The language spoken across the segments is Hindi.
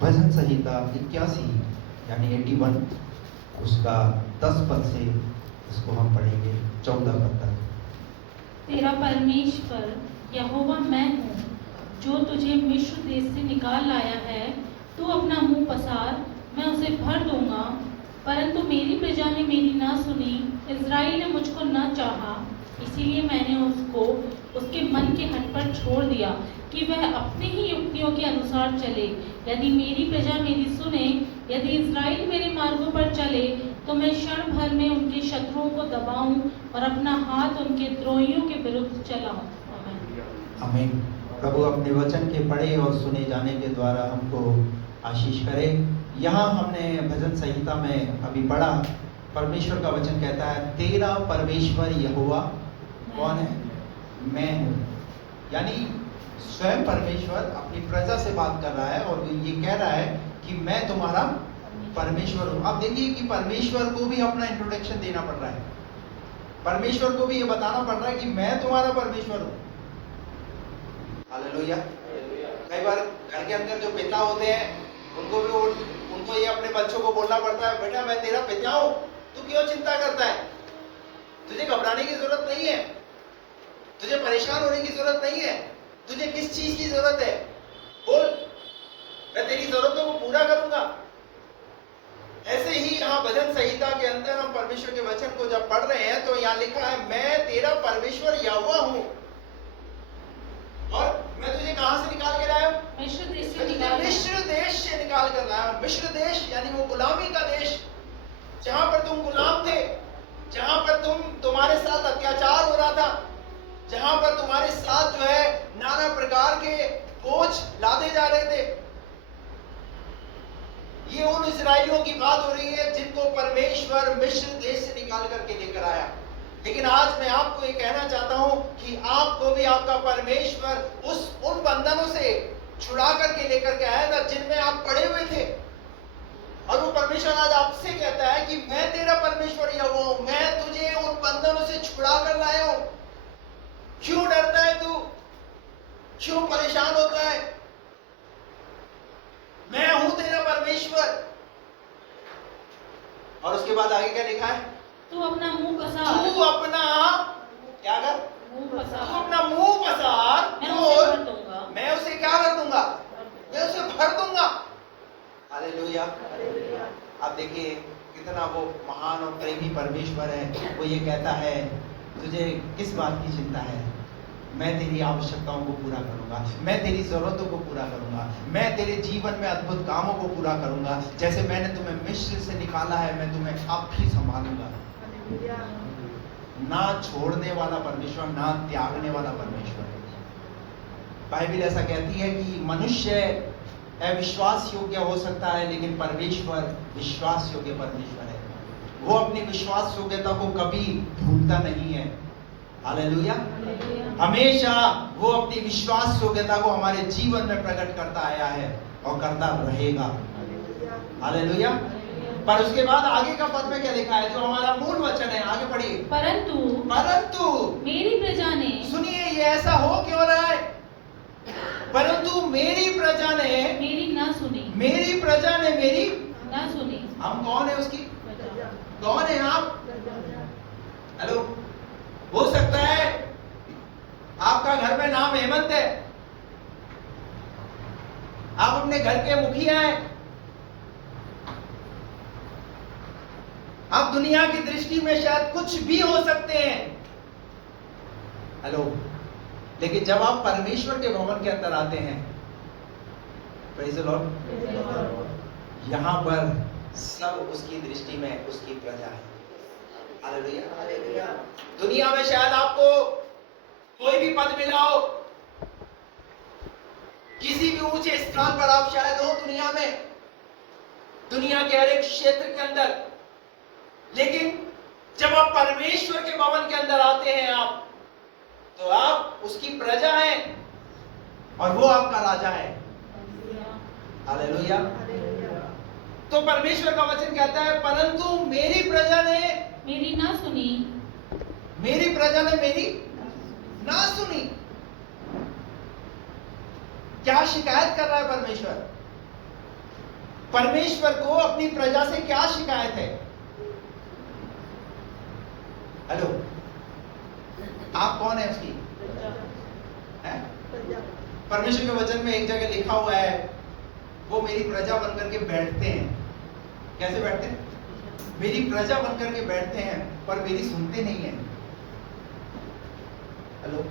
भजन संहिता 81 यानी 81 उसका 10 पद से इसको हम पढ़ेंगे 14 पद तक। तेरा परमेश्वर यहोवा मैं हूँ, जो तुझे मिस्र देश से निकाल लाया है। तू अपना मुंह पसार, मैं उसे भर दूंगा। परंतु मेरी प्रजा ने मेरी ना सुनी, इज़राइल ने मुझको न चाहा। इसीलिए मैंने उसको उसके मन के हठ पर छोड़ दिया कि वह अपनी ही युक्तियों के अनुसार चले। यदि मेरी प्रजा मेरी सुने, यदि इज़राइल मेरे मार्गों पर चले, तो मैं क्षण भर में उनके शत्रुओं को दबाऊं और अपना हाथ उनके द्रोहियों के विरुद्ध चलाऊं। आमीन। आमीन। प्रभु अपने वचन के पढ़े और सुने जाने के द्वारा हमको आशीष करे। यहाँ हमने भजन संहिता में अभी पढ़ा, परमेश्वर का वचन कहता है तेरा परमेश्वर यहोवा कौन है? मैं हूँ। यानी स्वयं परमेश्वर अपनी प्रजा से बात कर रहा है और ये कह रहा है कि मैं तुम्हारा परमेश्वर हूँ। अब देखिए कि परमेश्वर को भी अपना इंट्रोडक्शन देना पड़ रहा है, परमेश्वर को भी ये बताना पड़ रहा है कि मैं तुम्हारा परमेश्वर हूँ। हालेलुया। कई बार घर के अंदर जो पिता होते हैं उनको ये अपने बच्चों को बोलना पड़ता है, बेटा मैं तेरा पिता हूँ, तू क्यों चिंता करता है? तुझे घबराने की जरूरत नहीं है, तुझे परेशान होने की जरूरत नहीं है। तुझे किस चीज की जरूरत है? बोल, मैं तेरी जरूरतों को पूरा करूंगा। ऐसे ही यहाँ भजन संहिता के अंदर हम परमेश्वर के वचन को जब पढ़ रहे हैं तो यहाँ लिखा है मैं तेरा परमेश्वर यहोवा हूँ। और मैं तुझे कहां से निकाल के लाया हूं? मिस्र देश से निकाल कर लाया हूं। मिस्र देश यानी वो गुलामी का देश, जहां पर तुम गुलाम थे, जहां पर तुम्हारे साथ अत्याचार हो रहा था, जहां पर तुम्हारे साथ जो है नाना प्रकार के बोझ लादे जा रहे थे। ये उन इस्राएलियों की बात हो रही है जिनको परमेश्वर मिस्र देश से निकाल करके लेकर आया। लेकिन आज मैं आपको ये कहना चाहता हूं कि आपको भी आपका परमेश्वर उन बंधनों से छुड़ा करके लेकर के आया था जिनमें आप पड़े हुए थे। और वो परमेश्वर आज आपसे कहता है कि मैं तेरा परमेश्वर यहोवा हूं, मैं तुझे उन बंधनों से छुड़ा कर लाया हूं। क्यों डरता है तू? क्यों परेशान होता है? मैं हूं तेरा परमेश्वर। और उसके बाद आगे क्या लिखा है? तू अपना मुंह पसार, तू अपना क्या कर? मुंह पसार, तू अपना मुंह पसार, मैं उसे भर दूंगा। मैं उसे क्या कर दूंगा? मैं उसे भर दूंगा। हालेलुया। आप देखिए कितना वो महान और प्रेमी परमेश्वर है। वो ये कहता है तुझे किस बात की चिंता है? मैं तेरी आवश्यकताओं को पूरा करूंगा, मैं तेरी जरूरतों को पूरा करूंगा, मैं तेरे जीवन में अद्भुत कामों को पूरा करूंगा। जैसे मैंने तुम्हें मिस्र से निकाला है, मैं तुम्हें अब भी संभालूंगा। ना छोड़ने वाला परमेश्वर, ना त्यागने वाला परमेश्वर। बाइबल ऐसा कहती है कि मनुष्य अविश्वास योग्य हो सकता है लेकिन परमेश्वर विश्वास योग्य परमेश्वर है। वो अपनी विश्वास योग्यता को कभी भूलता नहीं है। हालेलुया। हमेशा वो अपनी विश्वास योग्यता को हमारे जीवन में प्रकट करता आया है और करता रहेगा। हालेलुया। पर उसके बाद आगे का पद में क्या लिखा है जो हमारा मूल वचन है? आगे पढ़िए। परंतु मेरी प्रजा ने, सुनिए ये ऐसा हो क्यों रहा है? परंतु मेरी प्रजा ने मेरी ना सुनी, मेरी प्रजा ने मेरी ना सुनी। हम कौन है उसकी? प्रजा। कौन है आप? हेलो, हो सकता है आपका घर में नाम हेमंत है, आप अपने घर के मुखिया हैं, आप दुनिया की दृष्टि में शायद कुछ भी हो सकते हैं। हेलो, लेकिन जब आप परमेश्वर के भवन के अंदर आते हैं, प्रेज़ द लॉर्ड, यहां पर सब उसकी दृष्टि में उसकी प्रजा है। हालेलुया। दुनिया में शायद आपको कोई भी पद मिला हो, किसी भी ऊंचे स्थान पर आप शायद हो दुनिया में, दुनिया के हर एक क्षेत्र के अंदर, लेकिन जब आप परमेश्वर के भवन के अंदर आते हैं आप, तो आप उसकी प्रजा हैं और वो आपका राजा है। हालेलुया। तो परमेश्वर का वचन कहता है परंतु मेरी प्रजा ने मेरी ना सुनी, मेरी प्रजा ने मेरी ना सुनी। क्या शिकायत कर रहा है परमेश्वर? परमेश्वर को अपनी प्रजा से क्या शिकायत है? हेलो, आप कौन है उसकी? हैं? परमेश्वर के वचन में एक जगह लिखा हुआ है, वो मेरी प्रजा बनकर के बैठते हैं। कैसे बैठते हैं? मेरी प्रजा बनकर के बैठते हैं, पर मेरी सुनते नहीं है। हेलो,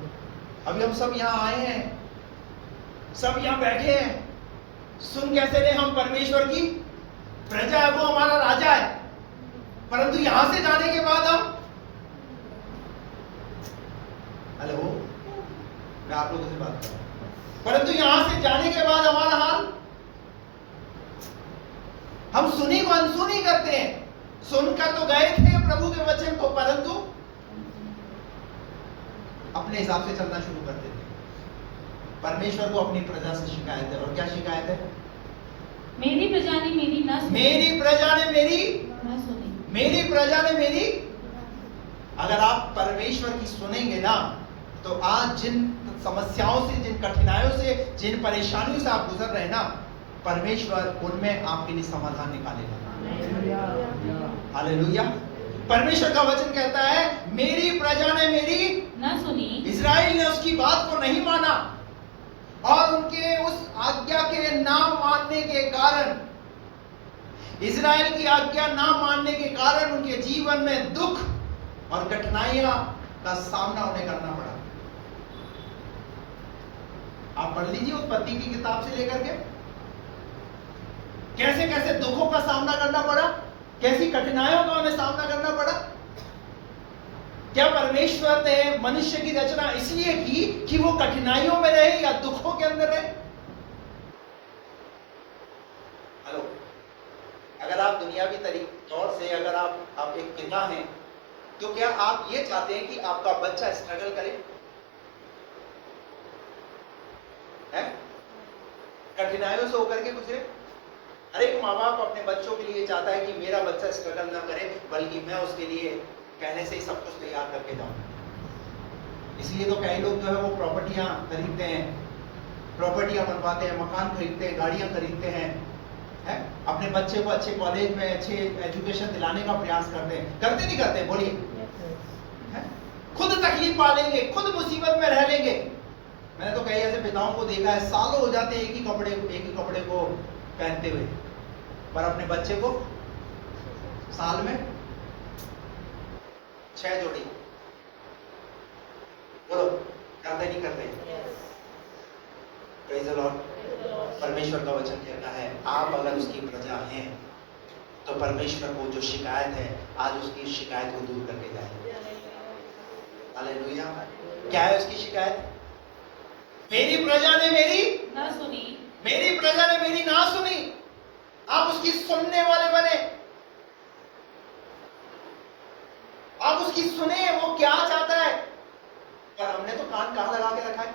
अभी हम सब यहाँ आए हैं, सब यहाँ बैठे हैं, सुन कैसे रहे? हम परमेश्वर की प्रजा है, वो हमारा राजा है, परंतु यहां से जाने के बाद हम, हेलो, मैं आप लोगों से बात कर रहा हूं, परंतु यहां से जाने के बाद हमारा हाल, हम सुनी को अनसुनी करते हैं। सुनकर तो गए थे प्रभु के वचन को, परंतु अपने हिसाब से चलना शुरू कर देते हैं। परमेश्वर को अपनी प्रजा से शिकायत है, और क्या शिकायत है? मेरी प्रजा ने मेरी ना सुनी। मेरी प्रजा ने मेरी ना सुनी। मेरी प्रजा ने मेरी। अगर आप परमेश्वर की सुनेंगे ना, तो आज जिन समस्याओं से, जिन कठिनाइयों से, जिन परेशानियों से आप गुजर रहे हैं ना, परमेश्वर उनमें आपके लिए समाधान निकालेगा। हालेलुया। परमेश्वर का वचन कहता है, मेरी प्रजा ने मेरी ना सुनी। इस्राएल ने उसकी बात को नहीं माना, और उनके उस आज्ञा के ना मानने के कारण, इस्राएल की आज्ञा ना मानने के कारण उनके जीवन में दुख और कठिनाइयां का सामना उन्हें करना पड़ा। आप पढ़ लीजिए उत्पत्ति की किताब से लेकर के, कैसे कैसे दुखों का सामना करना पड़ा, कैसी कठिनाइयों का उन्हें सामना करना पड़ा। क्या परमेश्वर ने मनुष्य की रचना इसलिए की कि वो कठिनाइयों में रहे या दुखों के अंदर रहे? हेलो, अगर आप दुनियावी तौर से, अगर आप एक पिता हैं, तो क्या आप ये चाहते हैं कि आपका बच्चा स्ट्रगल करे? है? कठिनाइयों से होकर के गुजरे? हर एक माँ बाप अपने बच्चों के लिए चाहता है कि मेरा बच्चा स्ट्रगल ना करे, बल्कि मैं उसके लिए पहले से ही सब कुछ तैयार करके जाऊं। इसलिए तो कई लोग जो है वो प्रॉपर्टियां खरीदते हैं, प्रॉपर्टियां बनवाते हैं, मकान खरीदते हैं, गाड़ियां खरीदते हैं, अपने बच्चे को अच्छे कॉलेज में अच्छे एजुकेशन दिलाने का प्रयास करते हैं। करते नहीं करते? बोलिए। खुद तकलीफ पालेंगे, खुद मुसीबत में रह लेंगे। मैंने तो कई ऐसे पिताओं को देखा है, सालों हो जाते हैं एक ही कपड़े को पहनते हुए, पर अपने बच्चे को साल में 6 जोड़ी। बोलो, करते नहीं करते? Praise the Lord. परमेश्वर का वचन कहता है, आप अगर उसकी प्रजा हैं, तो परमेश्वर को जो शिकायत है, आज उसकी शिकायत को दूर करके जाए। हालेलुया। क्या है उसकी शिकायत? मेरी प्रजा ने मेरी ना सुनी। मेरी प्रजा ने मेरी ना सुनी। आप उसकी सुनने वाले बने, आप उसकी सुने, वो क्या चाहता है। पर हमने तो कान कहां लगा के रखा है?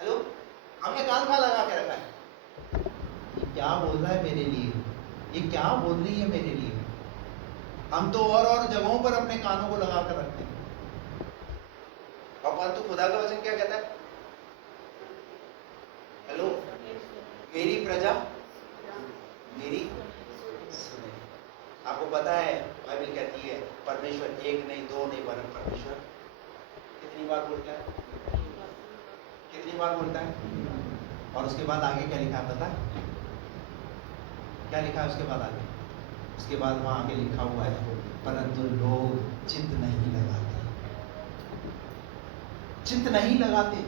हेलो, हमने कान कहां लगा के रखा है? ये क्या बोल रहा है मेरे लिए, ये क्या बोल रही है मेरे लिए। हम तो और जगहों पर अपने कानों को लगा कर रखते हैं। और परंतु खुदा का वचन क्या कहता है? हेलो, मेरी प्रजा मेरी सुने। आपको पता है बाइबल कहती है परमेश्वर एक नहीं, दो नहीं, वरन परमेश्वर कितनी बार बोलता है? कितनी बार बोलता है? और उसके बाद आगे क्या लिखा है पता है? क्या लिखा है उसके बाद आगे? उसके बाद वहां आगे लिखा हुआ है, परंतु लोग चित्त नहीं लगाते। चित्त नहीं लगाते।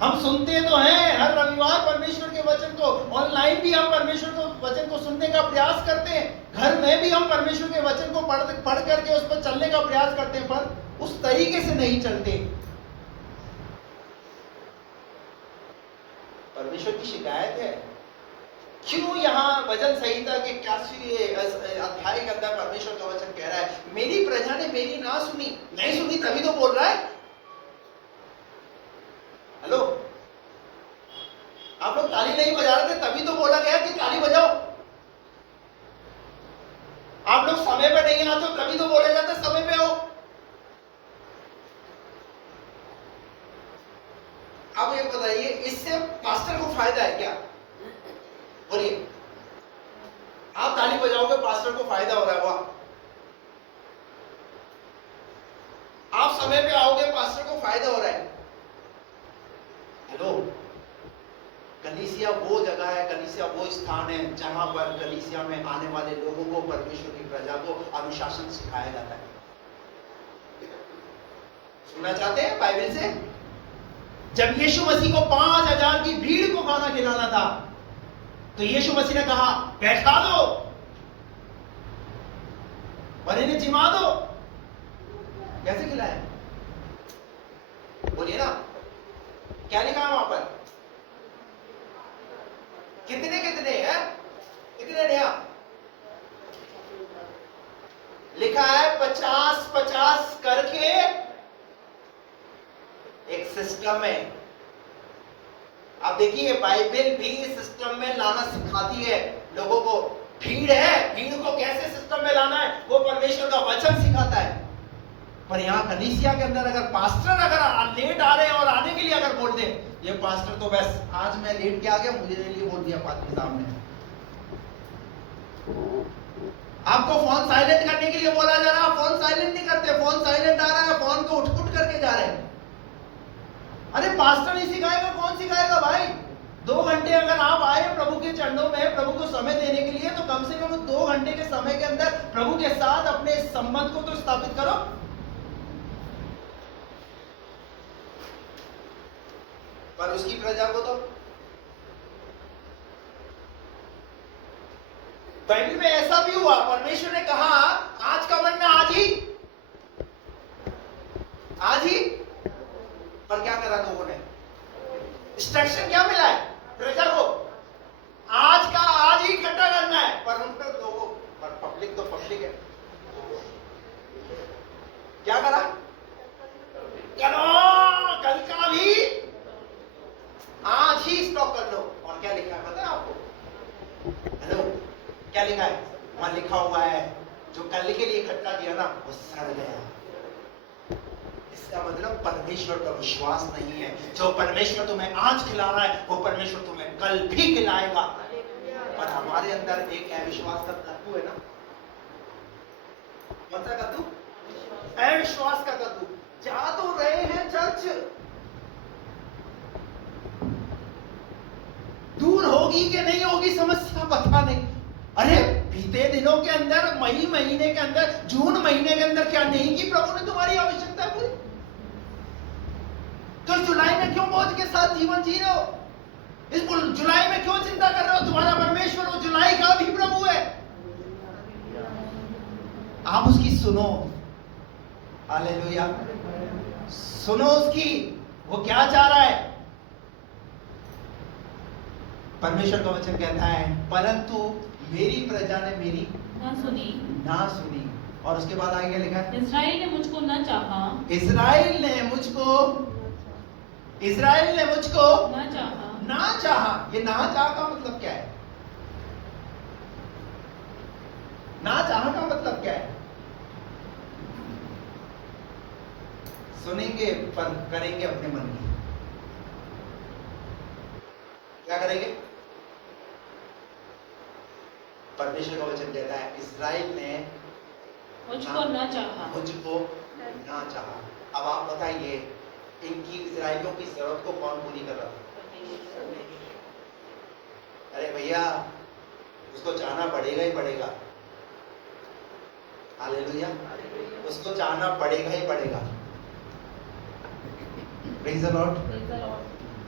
हम सुनते तो हैं हर रविवार परमेश्वर के वचन को, ऑनलाइन भी हम परमेश्वर को वचन को सुनने का प्रयास करते हैं, घर में भी हम परमेश्वर के वचन को पढ़ करके उस पर चलने का प्रयास करते हैं, पर उस तरीके से नहीं चलते। परमेश्वर की शिकायत है। क्यों यहाँ वचन संहिता के 81 अध्याय के अंदर परमेश्वर का वचन कह रहा है, मेरी प्रजा ने मेरी ना सुनी। नहीं सुनी तभी तो बोल रहा है। हेलो, आप लोग ताली नहीं बजा रहे थे तभी तो बोला गया कि ताली बजाओ। आप लोग समय पे नहीं आते तभी तो बोला जाता समय पे आओ। अब ये बताइए, इससे पास्टर को फायदा है क्या? बोलिए। आप ताली बजाओगे, पास्टर को फायदा हो रहा है, वाह। आप समय पे आओगे, पास्टर को फायदा हो रहा है। हेलो, कलीसिया वो जगह है, कलीसिया वो स्थान है जहां पर कलीसिया में आने वाले लोगों को, परमेश्वर की प्रजा को अनुशासन सिखाया जाता है। सुनना चाहते हैं बाइबल से? जब यीशु मसीह को 5000 की भीड़ को खाना खिलाना था, तो यीशु मसीह ने कहा बैठा दो और इन्हें जिमा दो। कैसे खिलाया? बोलिए ना, क्या लिखा है वहां पर? कितने कितने हैं? कितने नया लिखा है? 50-50 करके एक सिस्टम है। आप देखिए, बाइबल भी सिस्टम में लाना सिखाती है लोगों को। भीड़ है, भीड़ को कैसे सिस्टम में लाना है वो परमेश्वर का वचन सिखाता है। पर यहां कलीसिया के अंदर अगर पास्टर अगर लेट आ रहे हैं और आने के लिए अगर बोल दे, ये पास्टर तो बस आज मैं लेट के आ गया, मुझे लिए बोल दिया पादरी साहब ने। आपको फोन साइलेंट करने के लिए बोला जा रहा है, फोन साइलेंट नहीं करते, फोन साइलेंट आ रहा है, फोन को उठ उठ करके जा रहे हैं। अरे पास्टर नहीं सिखाएगा, कौन सिखाएगा भाई? 2 घंटे अगर आप आए प्रभु के चरणों में, प्रभु को समय देने के लिए, तो कम से कम 2 घंटे के समय के अंदर प्रभु के साथ अपने संबंध को तो स्थापित करो। पर उसकी प्रजा को तो बाइबल में ऐसा भी हुआ, परमेश्वर ने कहा आज का मन्ना आज ही, पर क्या करा लोगों ने? इंस्ट्रक्शन क्या मिला है प्रजा को? आज का आज ही इकट्ठा करना है, पर उन पर लोगों पर, पब्लिक तो पब्लिक है, क्या करा? करो, कल का भी आज ही स्टॉक कर लो। और क्या लिखा है पता है आपको? हेलो, क्या लिखा है वहां? लिखा हुआ है जो कल के लिए इकट्ठा किया ना वो सड़ गया। इसका मतलब परमेश्वर का विश्वास नहीं है। जो परमेश्वर तुम्हें आज खिला रहा है वो परमेश्वर तुम्हें कल भी खिलाएगा। पर हमारे अंदर एक अविश्वास का तत्व है ना। कौन सा तत्व? अविश्वास का तत्व। जा तो रहे हैं चर्च, दूर होगी कि नहीं होगी समस्या पता नहीं। अरे बीते दिनों के अंदर, मई महीने के अंदर, जून महीने के अंदर क्या नहीं की प्रभु ने तुम्हारी आवश्यकता पूरी? तो जुलाई में क्यों बोझ के साथ जीवन जी रहे हो? इस जुलाई में क्यों चिंता कर रहे हो? तुम्हारा परमेश्वर वो जुलाई का भी प्रभु है। आप उसकी सुनो, हालेलुया, सुनो उसकी, वो क्या चाह रहा है। परमेश्वर का वचन कहता है परंतु मेरी प्रजा ने मेरी ना सुनी। और उसके बाद आगे क्या लिखा है? इस्राएल ने मुझको न चाहा, इस्राएल ने मुझको ना चाहा। ये ना चाहा का मतलब क्या है? ना चाहा का मतलब क्या है? सुनेंगे पर करेंगे अपने मन की। क्या करेंगे? परमेश्वर का वचन कहता है इस्राएल ने मुझको ना चाहा। अब आप बताइए, इनकी इस्राएलियों की जरूरत को कौन पूरी कर रहा था? अरे भैया, उसको चाहना पड़ेगा ही पड़ेगा। हालेलुया, उसको चाहना पड़ेगा ही पड़ेगा। Praise the Lord.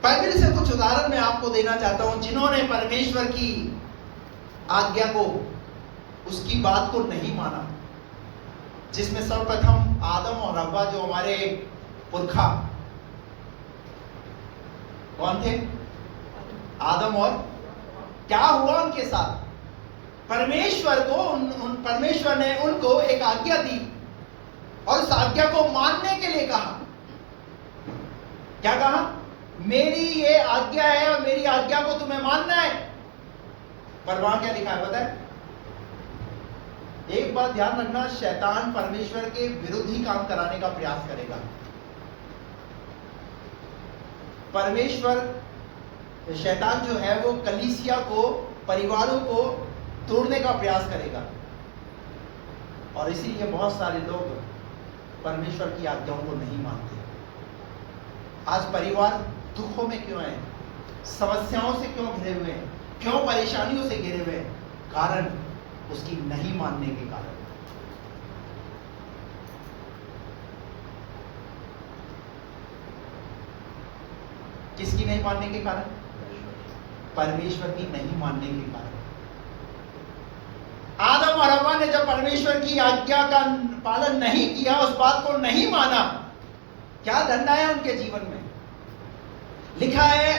बाइबल से कुछ उदाहरण मैं आपको देना चाहता हूं जिन्होंने परमेश्वर की आज्ञा को, उसकी बात को नहीं माना। जिसमें सर्वप्रथम आदम और हव्वा, जो हमारे पुरखा कौन थे? आदम। और क्या हुआ उनके साथ? परमेश्वर को परमेश्वर ने उनको एक आज्ञा दी और उस आज्ञा को मानने के लिए कहा। क्या कहा? मेरी ये आज्ञा है और मेरी आज्ञा को तुम्हें मानना है। पर वहां क्या लिखा है पता है? एक बात ध्यान रखना, शैतान परमेश्वर के विरुद्ध ही काम कराने का प्रयास करेगा। परमेश्वर, शैतान जो है वो कलीसिया को, परिवारों को तोड़ने का प्रयास करेगा। और इसीलिए बहुत सारे लोग परमेश्वर की आज्ञाओं को नहीं मानते। आज परिवार दुखों में क्यों है, समस्याओं से क्यों घिरे हुए हैं, क्यों परेशानियों से घिरे हुए हैं? कारण उसकी नहीं मानने के कारण। किसकी नहीं मानने के कारण? परमेश्वर की नहीं मानने के कारण। आदम और हव्वा ने जब परमेश्वर की आज्ञा का पालन नहीं किया, उस बात को नहीं माना, क्या दंड आया उनके जीवन में? लिखा है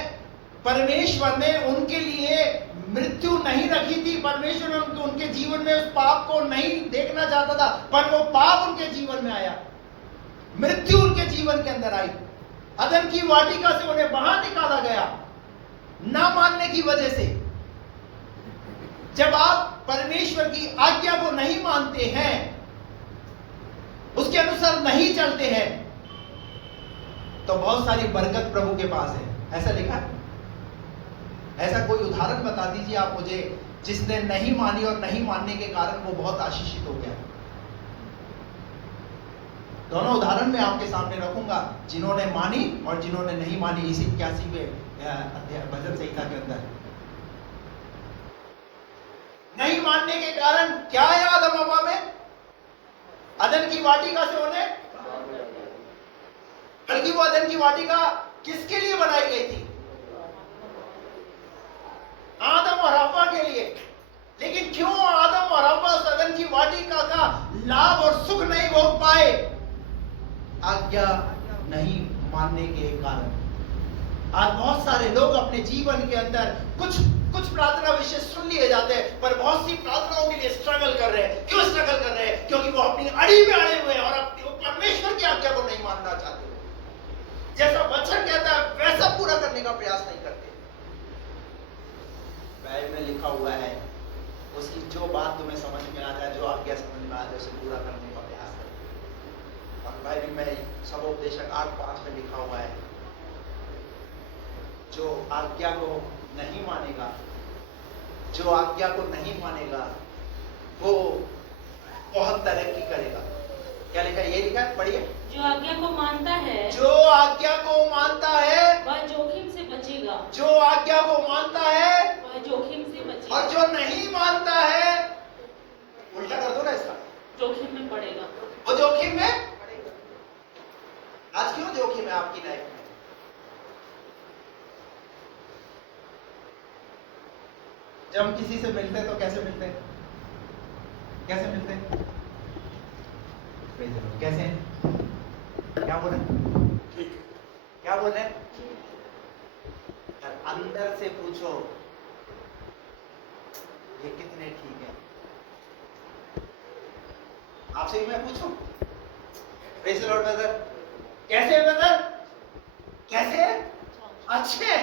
परमेश्वर ने उनके लिए मृत्यु नहीं रखी थी। परमेश्वर ने उनके जीवन में उस पाप को नहीं देखना चाहता था, पर वो पाप उनके जीवन में आया, मृत्यु उनके जीवन के अंदर आई। अदन की वाटिका से उन्हें बाहर निकाला गया ना मानने की वजह से। जब आप परमेश्वर की आज्ञा को नहीं मानते हैं, उसके अनुसार नहीं चलते हैं, तो बहुत सारी बरकत प्रभु के पास है। ऐसा लिखा है। ऐसा कोई उदाहरण बता दीजिए आप मुझे, जिसने नहीं मानी और नहीं मानने के कारण वो बहुत आशीषित हो गया। दोनों उदाहरण मैं आपके सामने रखूंगा, जिन्होंने मानी और जिन्होंने नहीं मानी। इसी 81वें भजन संहिता के अंदर नहीं मानने के कारण क्या है आदम हव्वा में? अदन की वाटिका से उन्हें, बल्कि वो अदन की वाटिका किसके लिए बनाई गई थी? आदम और हव्वा के लिए। लेकिन क्यों आदम और हव्वा उस अदन की वाटिका का लाभ और सुख नहीं भोग पाए? आज्ञा नहीं मानने के कारण। आज बहुत सारे लोग अपने जीवन के अंदर कुछ प्रार्थना विषय सुन लिए जाते हैं, पर बहुत सी प्रार्थनाओं के लिए स्ट्रगल कर रहे हैं। क्यों स्ट्रगल कर रहे हैं? क्योंकि वो अपनी अड़ी में अड़े हुए हैं और अपनी परमेश्वर की आज्ञा को नहीं मानना चाहते। जैसा वचन कहता है वैसा पूरा करने का प्रयास नहीं करते। बाइबल में लिखा हुआ है, उसकी जो बात तुम्हें समझ में आ जाए, जो आज्ञा समझ में आ जाए, उसे पूरा करने का प्रयास करो। और बाइबल में सबोपदेशक 8:5 में लिखा हुआ है, जो आज्ञा को नहीं मानेगा, जो आज्ञा को नहीं मानेगा, वो बहुत तरक्की करेगा। क्या लिखा है? ये लिखा है, पढ़िए। जो आज्ञा को मानता है, जो आज्ञा को मानता है वह जोखिम से बचेगा। जो आज्ञा को मानता है वह जोखिम से बचेगा। और जो नहीं मानता है, उल्टा कर दो ना इसका, जोखिम में पड़ेगा। वो जोखिम में पड़ेगा। आज क्यों जोखिम है आपकी लाइफ में? जब हम किसी से मिलते हैं तो कैसे मिलते हैं? कैसे मिलते हैं? कैसे? क्या बोल रहे? क्या बोल रहे? अंदर से पूछो, ये कितने ठीक है? आपसे भी मैं पूछूं, प्रेज़ द लॉर्ड ब्रदर, कैसे है ब्रदर? कैसे? अच्छे।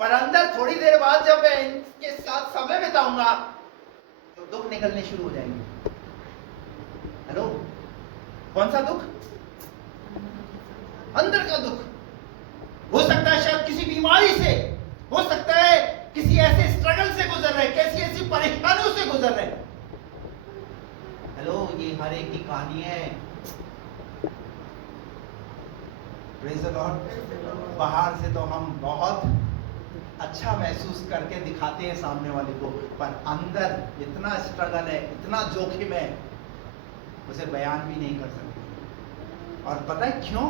पर अंदर थोड़ी देर बाद जब मैं इनके साथ समय बिताऊंगा तो दुख निकलने शुरू हो जाएंगे। हेलो, कौन सा दुख? अंदर का दुख। हो सकता है शायद किसी बीमारी से, हो सकता है किसी ऐसे स्ट्रगल से गुजर रहे, कैसी ऐसी परेशानियों से गुजर रहे। हेलो, ये हर एक की कहानी है। Praise the Lord. बाहर से तो हम बहुत अच्छा महसूस करके दिखाते हैं सामने वाले को, पर अंदर इतना स्ट्रगल है, इतना जोखिम है, उसे बयान भी नहीं कर सकते। और पता है क्यों?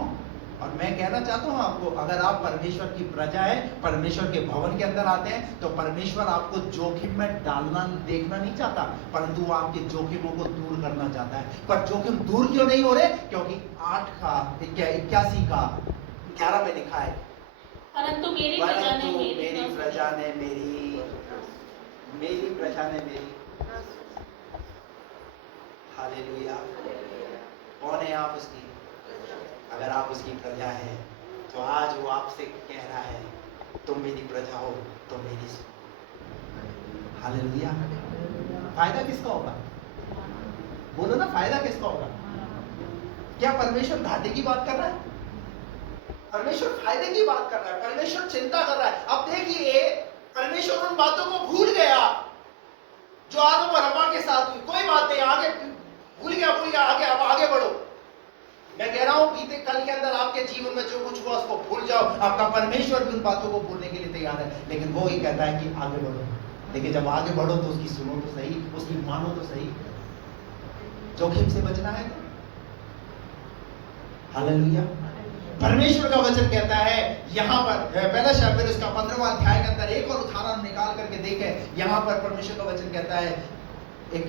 और मैं कहना चाहता हूं आपको, अगर आप परमेश्वर की प्रजा है, परमेश्वर के भवन के अंदर आते हैं, तो परमेश्वर आपको जोखिम में डालना देखना नहीं चाहता, परंतु वो आपके जोखिमों को दूर करना चाहता है। पर जोखिम दूर क्यों नहीं हो रहे? क्योंकि 81 का 11 में लिखा है, परंतु मेरी प्रजा ने मेरी। हालेलुया। कौन है आप उसकी? अगर आप उसकी प्रजा हैं तो आज वो आपसे कह रहा है, तुम मेरी प्रजा हो तो मेरी सुनो। हालेलुया। फायदा किसका होगा? बोलो ना, फायदा किसका होगा? क्या परमेश्वर घाटे की बात कर रहा है? परमेश्वर फायदे की बात कर रहा है। परमेश्वर चिंता कर रहा है। अब देखिए, परमेश्वर उन बातों को भूल गया जो आदम और हवा के साथ हुई, कोई बात नहीं, आगे भूल गया, आगे अब आगे बढ़ो। मैं कह रहा हूं बीते कल के अंदर आपके जीवन में जो कुछ हुआ उसको भूल जाओ। आपका परमेश्वर भी उन बातों को भूलने के लिए तैयार है, लेकिन वो ही कहता है कि आगे बढ़ो। लेकिन जब आगे बढ़ो तो उसकी सुनो तो सही, उसकी मानो तो सही, जोखिम से बचना है। हालेलुया। परमेश्वर का वचन कहता है यहाँ पर पहला शमूएल उसका 15वां अध्याय के अंदर एक और उदाहरण निकाल करके देखे। यहाँ पर परमेश्वर का वचन कहता है एक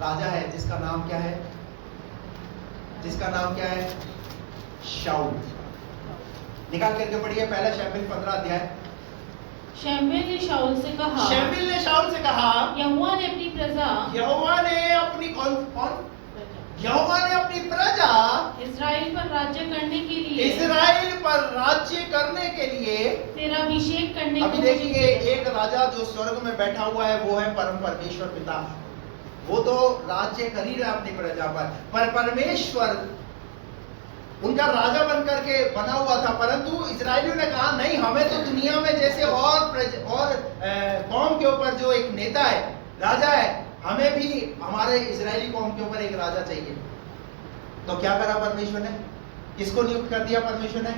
राजा है जिसका नाम क्या है, जिसका नाम क्या है, शाऊल। निकाल करके पढ़िए पहला शमूएल 15 अध्याय। शमूएल ने शाऊल से कहा, शमूएल ने शाऊल से कहा, यहोवा ने अपनी प्रजा, यहोवा ने अपनी कौन यहोवा ने अपनी प्रजा इस्राएल पर राज्य करने के लिए, इस्राएल पर राज्य करने के लिए तेरा अभिषेक करने अभी को देखिए एक राजा जो स्वर्ग में बैठा हुआ है वो है परम परमेश्वर पिता। वो तो राज्य कर ही रहा है अपनी प्रजा पर परमेश्वर उनका राजा बन करके बना हुआ था। परंतु इस्राएलियों ने कहा नहीं, हमें तो दुनिया में जैसे और कौम के ऊपर जो एक नेता है, राजा है, हमें भी हमारे इजरायली कौम के ऊपर एक राजा चाहिए। तो क्या करा परमेश्वर ने, किसको नियुक्त कर दिया परमेश्वर ने?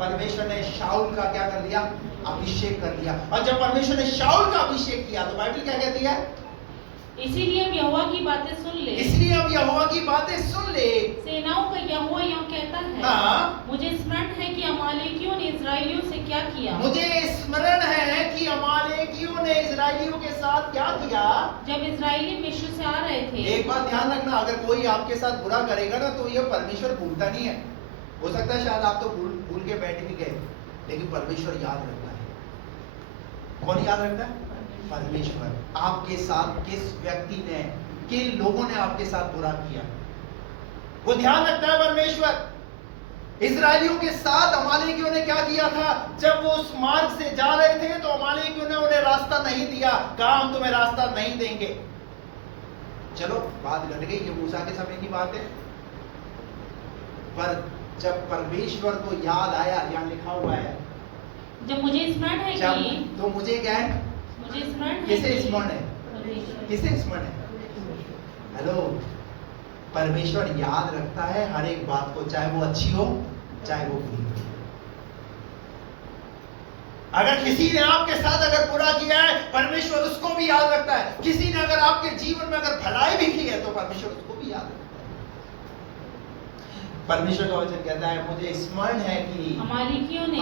परमेश्वर ने शाऊल का क्या कर दिया, अभिषेक कर दिया। और जब परमेश्वर ने शाऊल का अभिषेक किया तो बाइबल क्या कहती है, इसीलिए अब यहोवा की बातें सुन ले, इसलिए अब यहोवा की बातें सुन ले। सेनाओं का यहोवा यहाँ कहता है, हाँ, मुझे स्मरण है कि अमालेकियों ने इस्राएलियों से क्या किया, मुझे स्मरण है कि अमालेकियों ने इजरायलियों के साथ क्या किया जब इस्राएली मिस्र से आ रहे थे। एक बात ध्यान रखना, अगर कोई आपके साथ बुरा करेगा ना तो ये परमेश्वर भूलता नहीं है। हो सकता है शायद आप तो भूल के बैठ भी गए, लेकिन परमेश्वर याद रखता है। कौन याद रखता है? परमेश्वर। आपके साथ किस व्यक्ति ने, किन लोगों ने आपके साथ बुरा किया, वो ध्यान रखता है परमेश्वर। इजरायलियों के साथ अमालेकियों ने क्या किया था, जब वो उस मार्ग से जा रहे थे तो अमालेकियों ने उन्हें रास्ता नहीं दिया, कहा हम तुम्हें रास्ता नहीं देंगे। चलो बात घट गई, ये मूसा के समय की बात है। पर जब परमेश्वर को याद आया, यहाँ लिखा हुआ है, जब मुझे स्मरण है कि, तो मुझे क्या है, मुझे स्मरण है, किसे स्मरण है, किसे स्मरण है? हेलो, परमेश्वर याद रखता है हर एक बात को, चाहे वो अच्छी हो चाहे वो बुरी हो। अगर किसी ने आपके साथ अगर बुरा किया है, परमेश्वर उसको भी याद रखता है। किसी ने अगर आपके जीवन में अगर भलाई भी की है तो परमेश्वर उसको भी याद रखता है। परमेश्वर का वचन कहता है मुझे स्मरण है कि अमालेकियों ने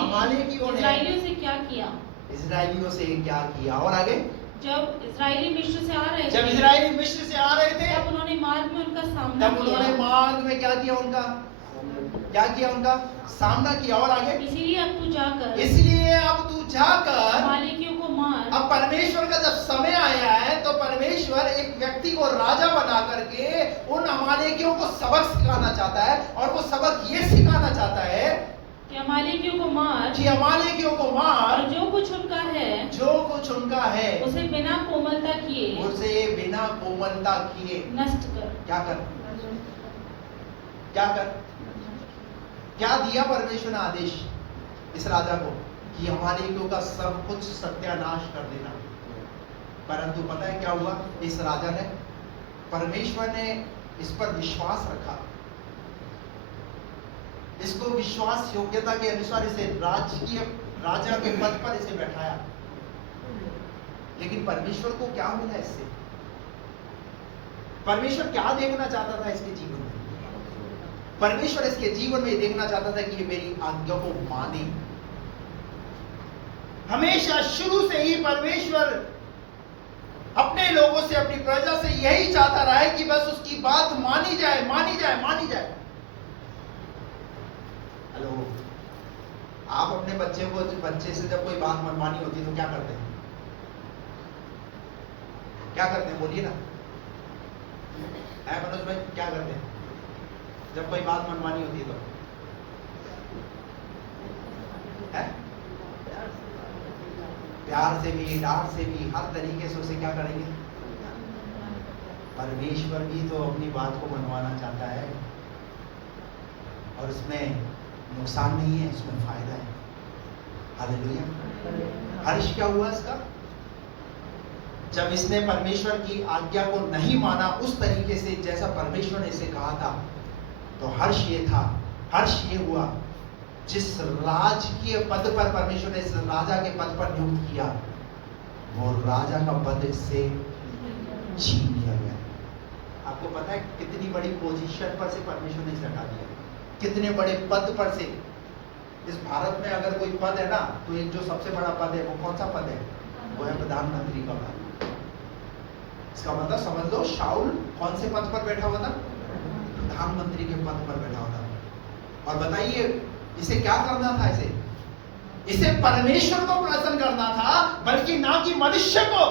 इस्राएलियों से क्या किया, इजरायलियों से क्या किया। और आगे, जब इस्राएली मिस्र से आ रहे थे, जब इजरायली मिस्र से आ रहे थे तब उन्होंने मार्ग में उनका सामना तब किया, उन्होंने मार्ग में क्या किया, उनका क्या किया, उनका सामना किया। और आगे, इसलिए अब तू जाकर, इसलिए अब तू जाकर अमालेकियों को मार। अब परमेश्वर का जब समय आया है तो परमेश्वर एक व्यक्ति को राजा बना करके उन अमालेकियों को सबक सिखाना चाहता है। और वो सबक ये सिखाना चाहता है कि अमालेकियों को मार, कि अमालेकियों को मार, और जो कुछ उनका है, जो कुछ उनका है उसे बिना कोमलता किए, उसे बिना कोमलता किए नष्ट कर। क्या कर, क्या कर, क्या दिया परमेश्वर ने आदेश इस राजा को कि अमालेकियों का सब कुछ सत्यानाश कर देना। परंतु पता है क्या हुआ, इस राजा ने, परमेश्वर ने इस पर विश्वास रखा, इसको विश्वास योग्यता के अनुसार इसे राजकीय राजा के पद पर इसे बैठाया। लेकिन परमेश्वर को क्या मिला इससे? परमेश्वर क्या देखना चाहता था इसके जीवन में? परमेश्वर इसके जीवन में देखना चाहता था कि ये मेरी आज्ञा को माने। हमेशा शुरू से ही परमेश्वर अपने लोगों से, अपनी प्रजा से यही चाहता रहा है कि बस उसकी बात मानी जाए, मानी जाए, मानी जाए। हेलो, आप अपने बच्चे से जब कोई बात मनवानी होती है तो क्या करते हैं? क्या करते हैं, बोलिए ना। मनोज भाई क्या करते हैं जब कोई बात मनवानी होती है तो? है? प्यार से भी, डांट से भी, हर तरीके से उसे क्या करेंगे? परमेश्वर भी तो अपनी बात को मनवाना चाहता है, और उसमें नुकसान नहीं है, उसमें फायदा है। हालेलुया। हर्ष क्या हुआ इसका? जब इसने परमेश्वर की आज्ञा को नहीं माना उस तरीके से जैसा परमेश्वर ने इसे कहा था, तो हर्ष ये था, हर्ष ये हुआ, जिस राजकीय पद पर परमेश्वर ने इस राजा के पद पर नियुक्त किया, वो राजा का पद इससे छीन लिया गया। आपको पता है कितनी बड़ी पोजीशन पर से परमेश्वर ने इसे हटा दिया, कितने बड़े पद पर से। इस भारत में अगर कोई पद है ना, तो एक जो सबसे बड़ा पद है वो कौन सा पद है? वो है प्रधानमंत्री का पद। इसका मतलब समझ लो, शाऊल कौन से पद पर बैठा हुआ था? प्रधानमंत्री के पद पर बैठा हुआ था। और बताइए इसे क्या करना था? इसे परमेश्वर को प्रसन्न करना था, बल्कि ना कि मनुष्य को।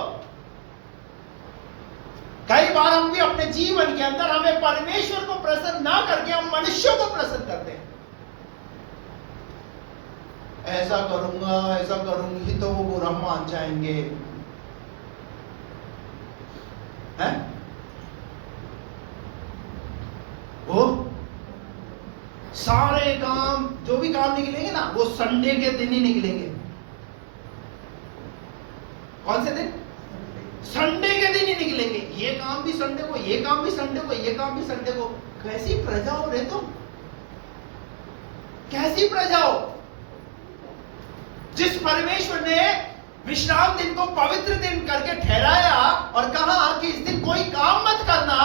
कई बार हम भी अपने जीवन के अंदर हमें परमेश्वर को प्रसन्न ना करके हम मनुष्यों को प्रसन्न करते हैं। ऐसा करूंगा, ऐसा करूंगी तो वो बुरा मान जाएंगे, हैं? वो सारे काम, जो भी काम निकलेंगे ना, वो संडे के दिन ही निकलेंगे। कौन से दिन? संडे के दिन ही निकलेंगे। ये काम भी संडे को, ये काम भी संडे को, ये काम भी संडे को। कैसी प्रजा हो रे तुम? कैसी प्रजा हो? जिस परमेश्वर ने विश्राम दिन को पवित्र दिन करके ठहराया और कहा कि इस दिन कोई काम मत करना,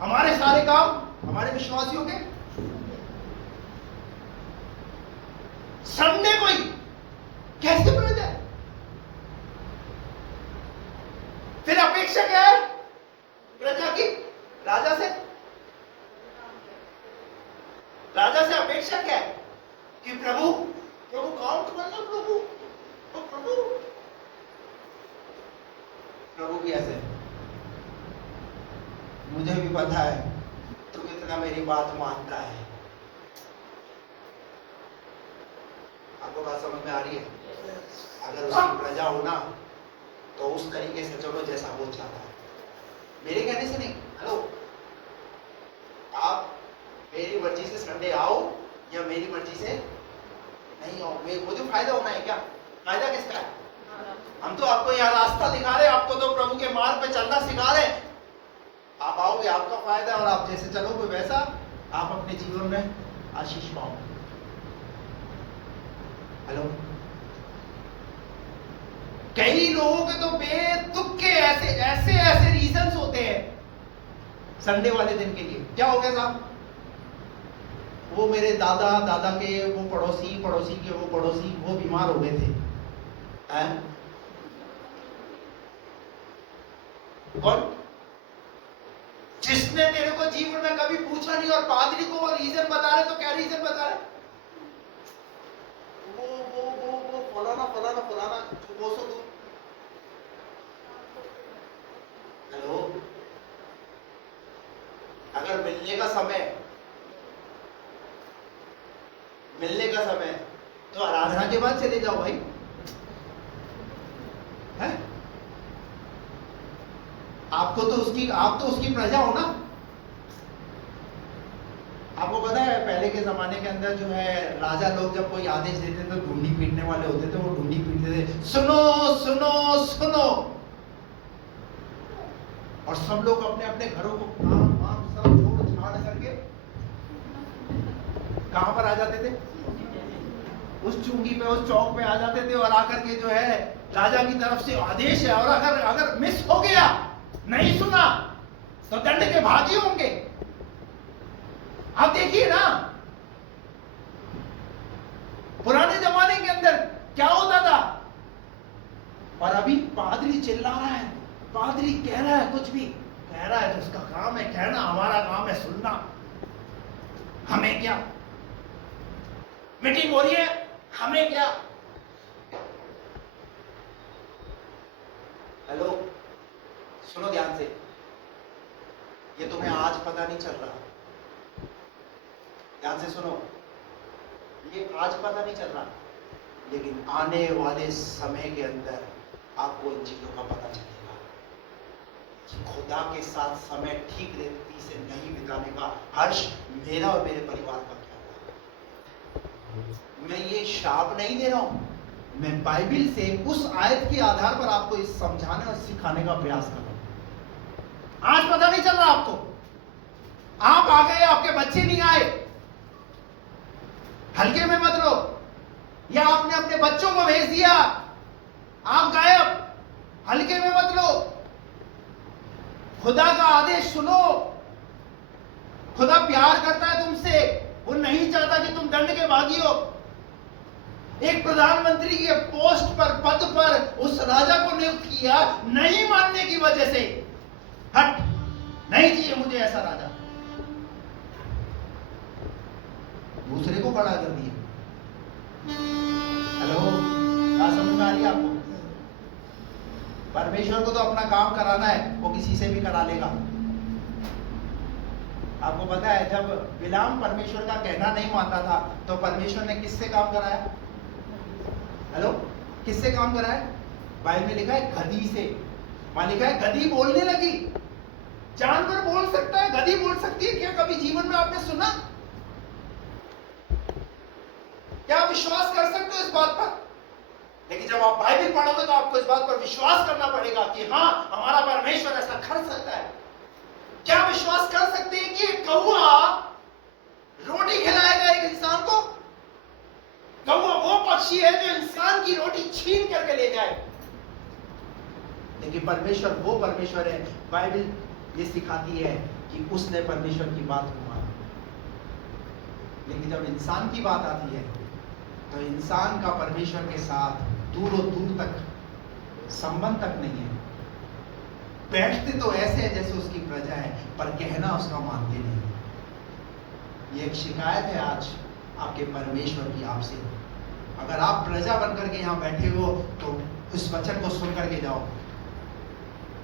हमारे सारे काम हमारे विश्वासियों के संडे को ही। कैसे प्रजा है? फिर अपेक्षा क्या है प्रजा की? राजा से अपेक्षा क्या है कि प्रभु काम तो करना, प्रभु भी ऐसे, मुझे भी पता है तू कितना मेरी बात मानता है। आपको बात समझ में आ रही है? अगर उसकी प्रजा हो ना, तो उस तरीके से चलो जैसा वो चाहता है, मेरे कहने से नहीं। हेलो, आप मेरी मर्जी से संडे आओ या मेरी मर्जी से नहीं आओ, मुझे फायदा होना है क्या? फायदा किसका है? हम तो आपको यहाँ रास्ता दिखा रहे हैं, आपको तो प्रभु के मार्ग पे चलना सिखा रहे हैं। आप आओगे, आपका फायदा है, और आप जैसे चलोगे वैसा आप अपने जीवन में आशीष पाओगे। हेलो, कई लोगों के तो बेतुक के ऐसे रीजंस होते हैं संडे वाले दिन के लिए। क्या हो गया साहब? वो मेरे दादा के वो पड़ोसी के वो पड़ोसी वो बीमार हो गए थे। कौन? जिसने तेरे को जीवन में कभी पूछा नहीं, और पादरी को वो रीजन बता रहे। तो क्या रीजन बता रहे? वो फलाना वो सो तू। हेलो, अगर मिलने का समय तो आराधना के बाद चले जाओ भाई, है? आप तो उसकी प्रजा हो ना। आपको पता है पहले के जमाने के अंदर जो है, राजा लोग जब कोई आदेश देते थे तो ढूंढी पीटने वाले होते थे, वो ढूंढी पीटते थे, सुनो सुनो सुनो। और सब लोग अपने अपने घरों को काम सब छोड़ छाड़ करके कहां पर आ जाते थे? उस चुंगी पे, उस चौक पे आ जाते थे, और आकर के जो है राजा की तरफ से आदेश है, और अगर मिस हो गया, नहीं सुना, तो दंड के भागी होंगे। आप देखिए ना, पुराने जमाने के अंदर क्या होता था। और अभी पादरी चिल्ला रहा है, पादरी कह रहा है, कुछ भी कह रहा है, तो उसका काम है कहना, हमारा काम है सुनना। हमें क्या? मीटिंग हो रही है, हमें क्या? हेलो, सुनो ध्यान से, ये तुम्हें आज पता नहीं चल रहा, ध्यान से सुनो, ये आज पता नहीं चल रहा, लेकिन आने वाले समय के अंदर आपको इन चीजों का पता चलेगा कि खुदा के साथ समय ठीक रीति से नहीं बिताने का हर्ष मेरा और मेरे परिवार का क्या होगा। मैं ये श्राप नहीं दे रहा हूं, मैं बाइबल से उस आयत के आधार पर आपको इस समझाने और सिखाने का प्रयास कर रहा हूं। आज पता नहीं चल रहा आपको, आप आ गए, आपके बच्चे नहीं आए, हल्के में मत लो, या आपने अपने बच्चों को भेज दिया, आप गायब, हल्के में मत लो। खुदा का आदेश सुनो। खुदा प्यार करता है तुमसे, वो नहीं चाहता कि तुम दंड के भागी हो। एक प्रधानमंत्री के पोस्ट पर, पद पर उस राजा को नियुक्त किया, नहीं मानने की वजह से, हट, नहीं चाहिए मुझे ऐसा राजा, दूसरे को खड़ा कर दिया। हेलो, बात समझ में आ रही है आपको? परमेश्वर को तो अपना काम कराना है, वो किसी से भी करा लेगा। आपको पता है, जब बिलाम परमेश्वर का कहना नहीं मानता था, तो परमेश्वर ने किससे काम कराया? हेलो, किससे काम कराया? बाइबल में लिखा है गधी से। वहां लिखा है गधी बोलने लगी। जानवर बोल सकता है, गधी बोल सकती है क्या? कभी जीवन में आपने सुना? क्या आप विश्वास कर सकते हो इस बात पर? लेकिन जब आप बाइबल पढ़ोगे तो आपको इस बात पर विश्वास करना पड़ेगा कि हाँ, हमारा परमेश्वर ऐसा कर सकता है। क्या विश्वास कर सकते हैं कि एक कौवा रोटी खिलाएगा एक इंसान को? कौवा वो पक्षी है जो इंसान की रोटी छीन करके ले जाए। लेकिन परमेश्वर वो परमेश्वर है, बाइबल ये सिखाती है कि उसने परमेश्वर की बात को माना। लेकिन जब इंसान की बात आती है, तो इंसान का परमेश्वर के साथ दूर तक संबंध तक नहीं है। बैठते तो ऐसे है जैसे उसकी प्रजा है, पर कहना उसका मानते नहीं। ये एक शिकायत है आज आपके परमेश्वर की आपसे। अगर आप प्रजा बनकर के यहाँ बैठे हो, तो इस वचन को सुन करके जाओ।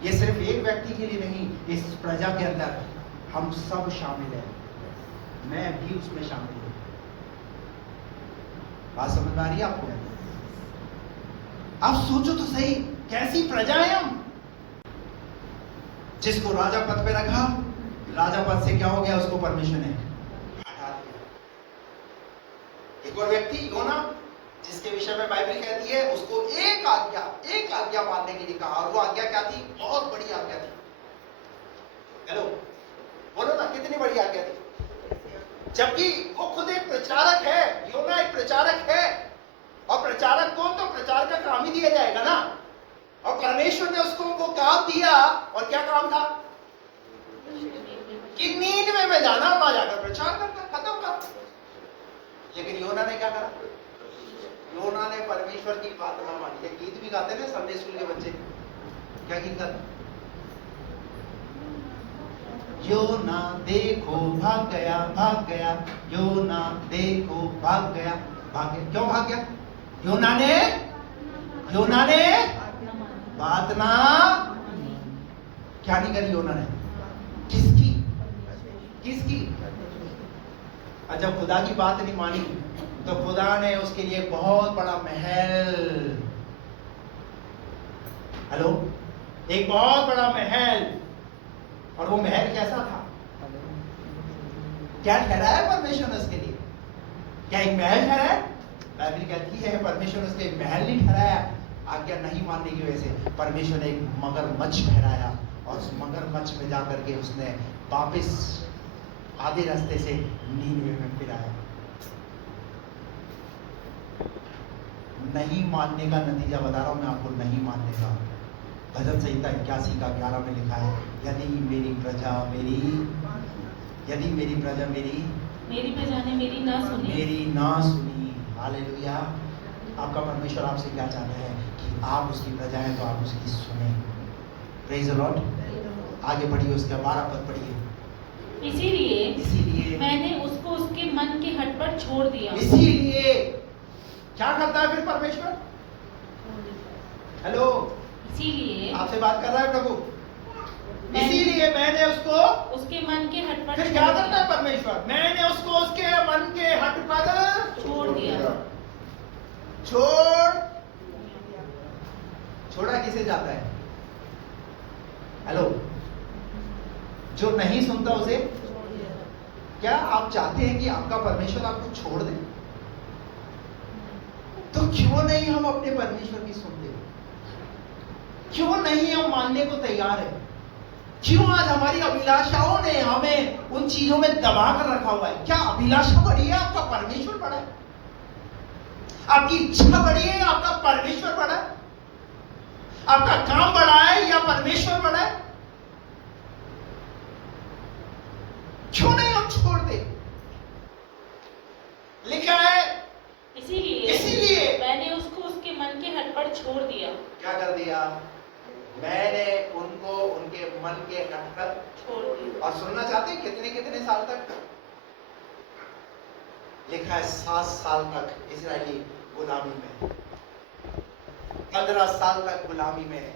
ये सिर्फ एक व्यक्ति के लिए नहीं, इस प्रजा के अंदर हम सब शामिल हैं, मैं भी उसमें शामिल हूं। बात समझ में आ रही है आपको? आप सोचो तो सही, कैसी प्रजा है हम, जिसको राजा पद पे रखा, राजा पद से क्या हो गया? उसको परमेश्वर ने हटा दिया। एक और व्यक्ति योना, जिसके विषय में बाइबल कहती है उसको एक आज्ञा मानने के लिए कहा, और वो आज्ञा क्या थी? बहुत बड़ी आज्ञा थी। हेलो, बोलो ना, कितनी बड़ी आज्ञा थी? जबकि वो खुद एक प्रचारक है, योना एक प्रचारक है, और प्रचारक कौन? तो प्रचार का काम ही दिया जाएगा ना। और परमेश्वर ने उसको वो काम दिया, और क्या काम था? कि नींद में जाना, वहां जाकर प्रचार करना, खत्म कर। लेकिन योना ने क्या करा? योना ने परमेश्वर की बात ना मानी। ये गीत भी गाते थे संडे स्कूल के बच्चे, क्या गीत गाते? योना देखो भाग गया, योना देखो भाग गया। क्यों भाग गया? योना ने बात ना क्या नहीं करी योना ने? किसकी? और जब खुदा की बात नहीं मानी, तो खुदा ने उसके लिए बहुत बड़ा महल, हेलो, एक बहुत बड़ा महल, और वो महल कैसा था? क्या ठहराया परमेश्वर ने उसके लिए? क्या एक महल ठहराया? बाइबल कहती है परमेश्वर ने उसके एक महल नहीं ठहराया। आज्ञा नहीं मानने की वजह से परमेश्वर ने एक मगरमच्छ ठहराया, और उस मगरमच्छ में जाकर के उसने वापस आधे रास्ते से नीनवे में फिराया। नहीं मानने का नतीजा बता रहा हूं मैं आपको, नहीं मानने का। भजन संहिता 81 का 11 में लिखा है, यदि मेरी प्रजा ने मेरी ना सुनी। हालेलुया। आपका परमेश्वर आपसे क्या चाहता है? कि आप उसकी प्रजा हैं, तो आप उसकी सुने। Praise the Lord. आगे पढ़िए, उसका 12 पद पढ़िए। इसीलिए मैंने उसको उसके मन के हट पर छोड़ दिया। इसीलिए क्या करता है फिर परमेश्वर? हेलो, इसीलिए आपसे बात कर रहा है प्रभु। इसीलिए मैंने उसको उसके मन के हट पर फिर क्या करता है परमेश्वर? मैंने उसको उसके मन के हट पर छोड़ दिया। छोड़ा किसे जाता है? हेलो, जो नहीं सुनता उसे? क्या आप चाहते हैं कि आपका परमेश्वर आपको छोड़ दे? तो क्यों नहीं हम अपने परमेश्वर की सुनते? क्यों नहीं हम मानने को तैयार है? क्यों आज हमारी अभिलाषाओं ने हमें उन चीजों में दबा कर रखा हुआ है? क्या अभिलाषा बड़ी है, आपका परमेश्वर बड़ा है? आपकी इच्छा बड़ी है, आपका परमेश्वर बड़ा है? आपका काम बड़ा है या परमेश्वर बड़ा है? क्यों नहीं हम छोड़ दे? लिखा है इसीलिए मैंने उसको उसके मन के हट पर छोड़ दिया। क्या कर दिया? मैंने उनको उनके मन के हट पर छोड़ दिया। और सुनना चाहते हैं कितने कितने साल तक? लिखा है 7 साल तक इजरायली गुलामी में, 15 साल तक गुलामी में,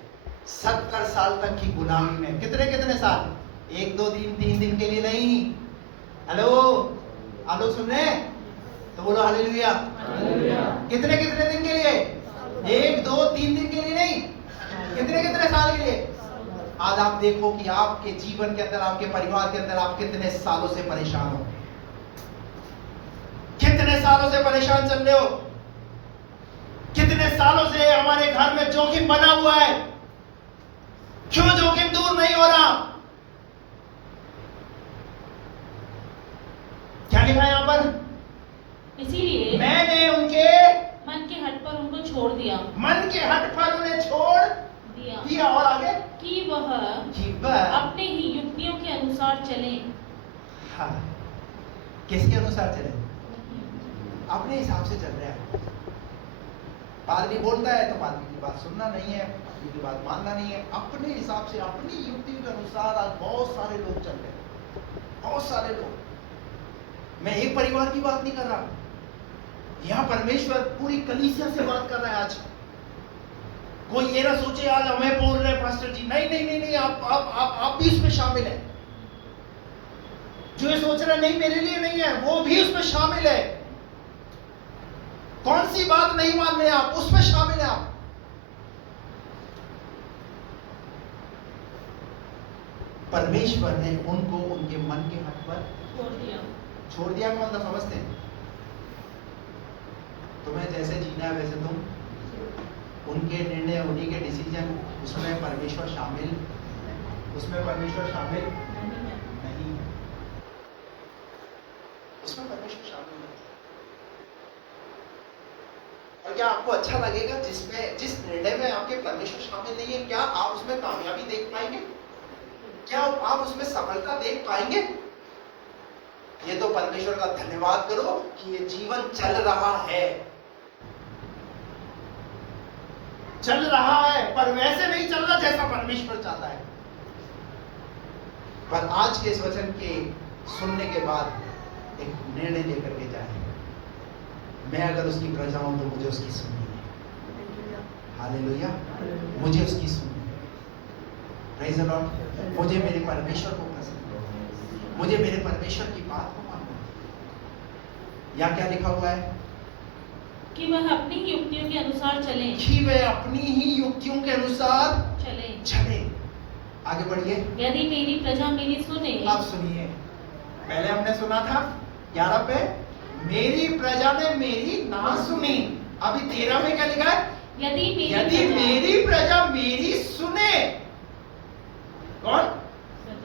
70 साल तक की गुलामी में। कितने कितने साल? 1 2 3 दिन के लिए नहीं। हेलो, आप लोग सुन रहे हैं? तो बोलो हालेलुया। कितने कितने दिन के लिए? 1 2 3 दिन के लिए नहीं, कितने कितने साल के लिए? आज आप देखो कि आपके जीवन के अंदर, आपके परिवार के अंदर आप कितने सालों से परेशान हो, कितने सालों से परेशान चल रहे हो, कितने सालों से हमारे घर में जोखिम बना हुआ है। क्यों जोखिम दूर नहीं हो रहा? क्या लिखा है यहां पर? इसीलिए मैंने उनके मन के हट पर उनको छोड़ दिया। मन के हट पर उन्हें छोड़ दिया। और आगे कि वह अपने ही युक्तियों के अनुसार चले। हाँ, किसके अनुसार चले? अपने हिसाब से चल रहे हैं। पादरी बोलता है तो पादरी की बात सुनना नहीं है, पादरी की बात मानना नहीं है। अपने हिसाब से, अपनी युक्ति के अनुसार आज बहुत सारे लोग चल रहे हैं, बहुत सारे लोग। मैं एक परिवार की बात नहीं कर रहा, यहां परमेश्वर पूरी कलीसिया से बात कर रहा है। आज कोई ये ना सोचे आज हमें बोल रहे पास्टर जी, नहीं नहीं नहीं नहीं, आप भी उसमें शामिल है। जो ये सोच रहा नहीं मेरे लिए नहीं है, वो भी उसमें शामिल है। कौन सी बात नहीं मान रहे आप, उसमें शामिल है आप। परमेश्वर ने उनको उनके मन के हट पर छोड़ दिया का मतलब समझते हैं? तुम्हें जैसे जीना है वैसे तुम, उनके निर्णय, उन्हीं के डिसीजन, उसमें परमेश्वर शामिल, उसमें परमेश्वर शामिल नहीं, उसमें परमेश्वर शामिल नहीं। और क्या आपको अच्छा लगेगा जिस निर्णय में आपके परमेश्वर शामिल नहीं है? क्या आप उसमें कामयाबी देख पाएंगे? क्या आप उसमें सफलता देख पाएंगे? ये तो परमेश्वर का धन्यवाद करो कि ये जीवन चल रहा है, चल रहा है, पर वैसे नहीं चल रहा जैसा परमेश्वर चाहता है। पर आज के इस वचन के सुनने के बाद एक निर्णय लेकर के जाए, मैं अगर उसकी प्रजा हूं तो मुझे उसकी सुननी है। हालेलुया, मुझे उसकी सुननी है। Praise the Lord. मुझे मेरे परमेश्वर को पसंद है, मुझे मेरे परमेश्वर की बात को मानना है। या क्या लिखा हुआ है? कि वह अपनी ही युक्तियों के अनुसार चले। कि वह अपनी ही युक्तियों के अनुसार चले। आगे बढ़िए। यदि मेरी प्रजा मेरी सुने। आप सुनिए, पहले हमने सुना था 11 पे, मेरी प्रजा ने मेरी ना सुनी। अभी 13 में क्या लिखा है? यदि मेरी प्रजा मेरी सुने। कौन?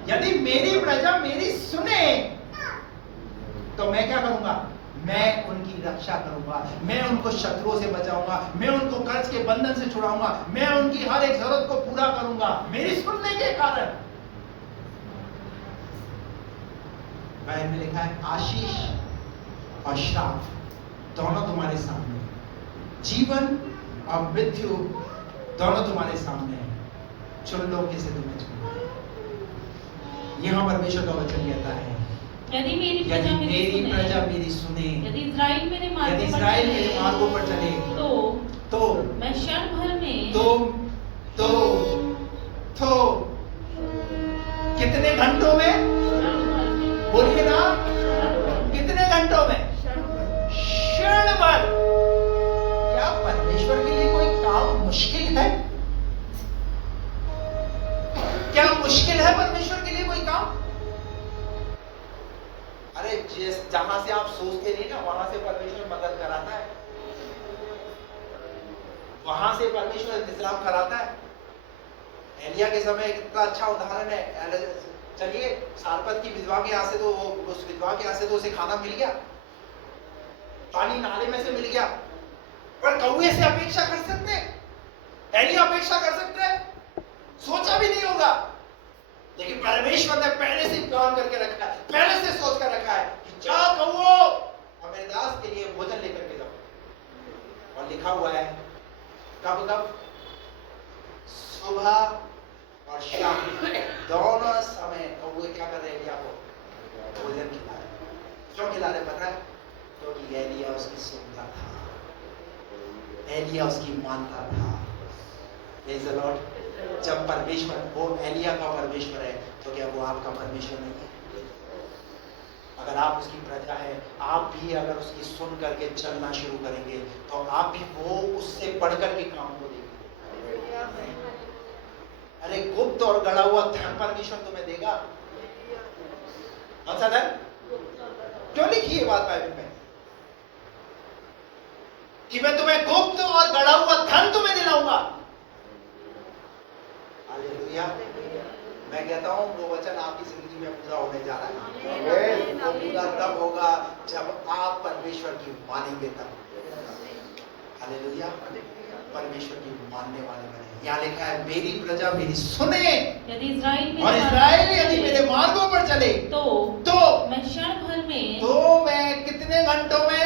यदि मेरी प्रजा मेरी सुने तो मैं क्या करूंगा? मैं उनकी रक्षा करूंगा, मैं उनको शत्रुओं से बचाऊंगा, मैं उनको कर्ज के बंधन से छुड़ाऊंगा, मैं उनकी हर एक जरूरत को पूरा करूंगा मेरी सुनने के कारण। बाइबल में लिखा है आशीष और श्राप दोनों तुम्हारे सामने, जीवन और मृत्यु दोनों तुम्हारे सामने है, चुन लो किसे तुम्हें चुनना है। यहां परमेश्वर का वचन कहता है यदि मेरी प्रजा मेरी सुने, यदि इस्राएल मेरे मार्गों पर चले तो मैं क्षण भर में तो कितने घंटों में? बोलिए ना, कितने घंटों में? क्षण भर। क्या परमेश्वर के लिए कोई काम मुश्किल है? क्या मुश्किल है परमेश्वर के लिए कोई काम? अरे जहां से आप सोचते नहीं ना, वहां से परमेश्वर मदद कराता है। वहां से परमेश्वर इंतजाम कराता है। एलिया के समय एक इतना अच्छा उदाहरण है। चलिए, सारपत की विधवा के यहाँ से तो उस विधवा के यहाँ से तो उसे खाना मिल गया, पानी नाले में से मिल गया, पर कौए से अपेक्षा कर सकते? एलिया अपेक्षा कर सकते हैं? सोचा भी नहीं होगा। लेकिन परमेश्वर ने पहले से प्लान करके रखा है, पहले से सोच कर रखा है कि जाओ कौओ और मेरे दास के लिए भोजन लेकर के जाओ। और लिखा हुआ है कब कब? सुबह और शाम दोनों समय कौए क्या कर रहे हैं? एलिया को भोजन खिला रहे। क्यों खिला रहे पता है? क्योंकि एलिया उसकी सुनता था, एलिया उसकी मानता था। Praise the Lord। जब परमेश्वर वो एलिया का परमेश्वर है तो क्या वो आपका परमेश्वर नहीं है? अगर आप उसकी प्रजा है, आप भी अगर उसकी सुन करके चलना शुरू करेंगे तो आप भी वो उससे बढ़ करके काम को देंगे। अरे गुप्त और गड़ा हुआ धन परमेश्वर तुम्हें देगा। कौन सा धन? क्यों लिखी है बात बाइबल में कि मैं तुम्हें गुप्त और गड़ा हुआ धन तुम्हें दिलाऊंगा? हालेलुया। मैं कहता हूं वो वचन आपकी जिंदगी में पूरा होने जा रहा है। वो पूरा तब होगा जब आप परमेश्वर की मानेंगे तब। हालेलुया। परमेश्वर की मानने वाले बने। यहाँ लिखा है मेरी प्रजा मेरी सुने, यदि इस्राएल और इस्राएल यदि मेरे मार्गों पर चले तो मैं क्षण भर में, तो मैं कितने घंटों में,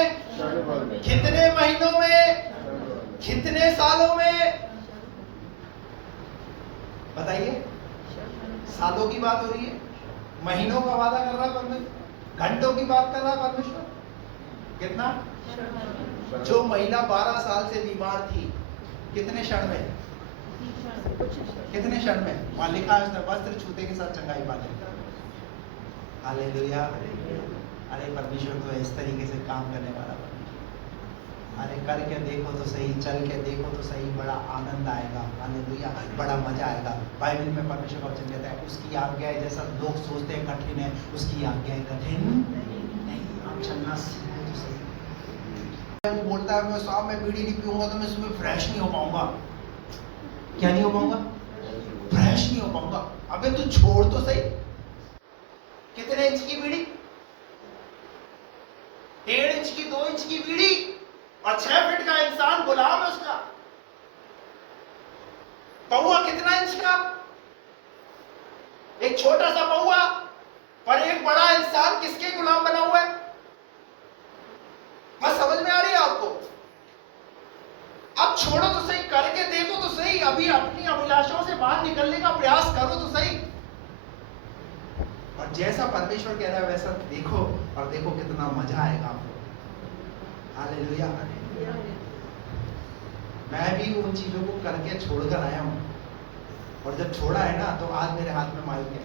कितने महीनों में, कितने सालों में? बताइए। सालों की बात हो रही है, महीनों का वादा कर रहा है परमेश्वर, घंटों की बात कर रहा है परमेश्वर। कितना? जो महिला 12 साल से बीमार थी, कितने क्षण में? कितने क्षण में? वहां लिखा है उसने वस्त्र छूते के साथ चंगाई पा ली। हालेलुया। अरे परमेश्वर तो इस तरीके से काम करने वाला। अरे करके देखो तो सही, चल के देखो तो सही, बड़ा आनंद आएगा। हालेलुया। बड़ा मजा आएगा। बाइबल में परमेश्वर का वचन कहता है उसकी आज्ञाएं, जैसा लोग सोचते हैं कठिन है, उसकी आज्ञाएं कठिन नहीं। आप चलना सीखो तो सही। वो बोलता है मैं शाम में बीड़ी नहीं पीऊंगा तो मैं सुबह फ्रेश नहीं हो पाऊंगा। क्या नहीं हो पाऊंगा? फ्रेश नहीं हो पाऊंगा। अबे तू छोड़ तो सही। कितने इंच की बीड़ी? 1.5 इंच की, 2 इंच की बीड़ी, और 6 फीट का इंसान गुलाम है उसका। पौआ कितना इंच का? एक छोटा सा पौआ, पर एक बड़ा इंसान किसके गुलाम बना हुआ है? बस समझ में आ रही है आपको? अब छोड़ो तो सही, करके देखो तो सही, अभी अपनी अभिलाषाओं से बाहर निकलने का प्रयास करो तो सही। और जैसा परमेश्वर कह रहा है वैसा देखो, और देखो कितना मजा आएगा आपको। हालेलुया। मैं भी उन चीजों को करके छोड़कर आया हूं, और जब छोड़ा है ना तो आज मेरे हाथ में माइक है।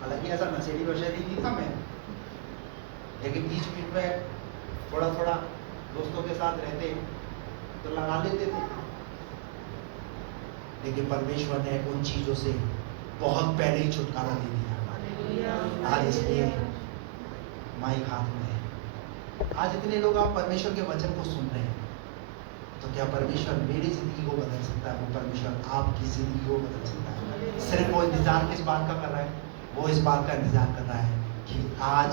हालांकि ऐसा नशेड़ी वशेड़ी नहीं था मैं, लेकिन बीच बीच में थोड़ा थोड़ा दोस्तों के साथ रहते तो लगा लेते थे। लेकिन परमेश्वर ने उन चीजों से बहुत पहले ही छुटकारा दे दिया। आज इसलिए माइक हाथ में है। आज इतने लोग आप परमेश्वर के वचन को सुन रहे हैं, तो क्या परमेश्वर मेरी जिंदगी को बदल सकता है? वो परमेश्वर आपकी जिंदगी को बदल सकता है। सिर्फ वो इंतजार किस बात का कर रहा है? वो इस बात का इंतजार कर रहा है कि आज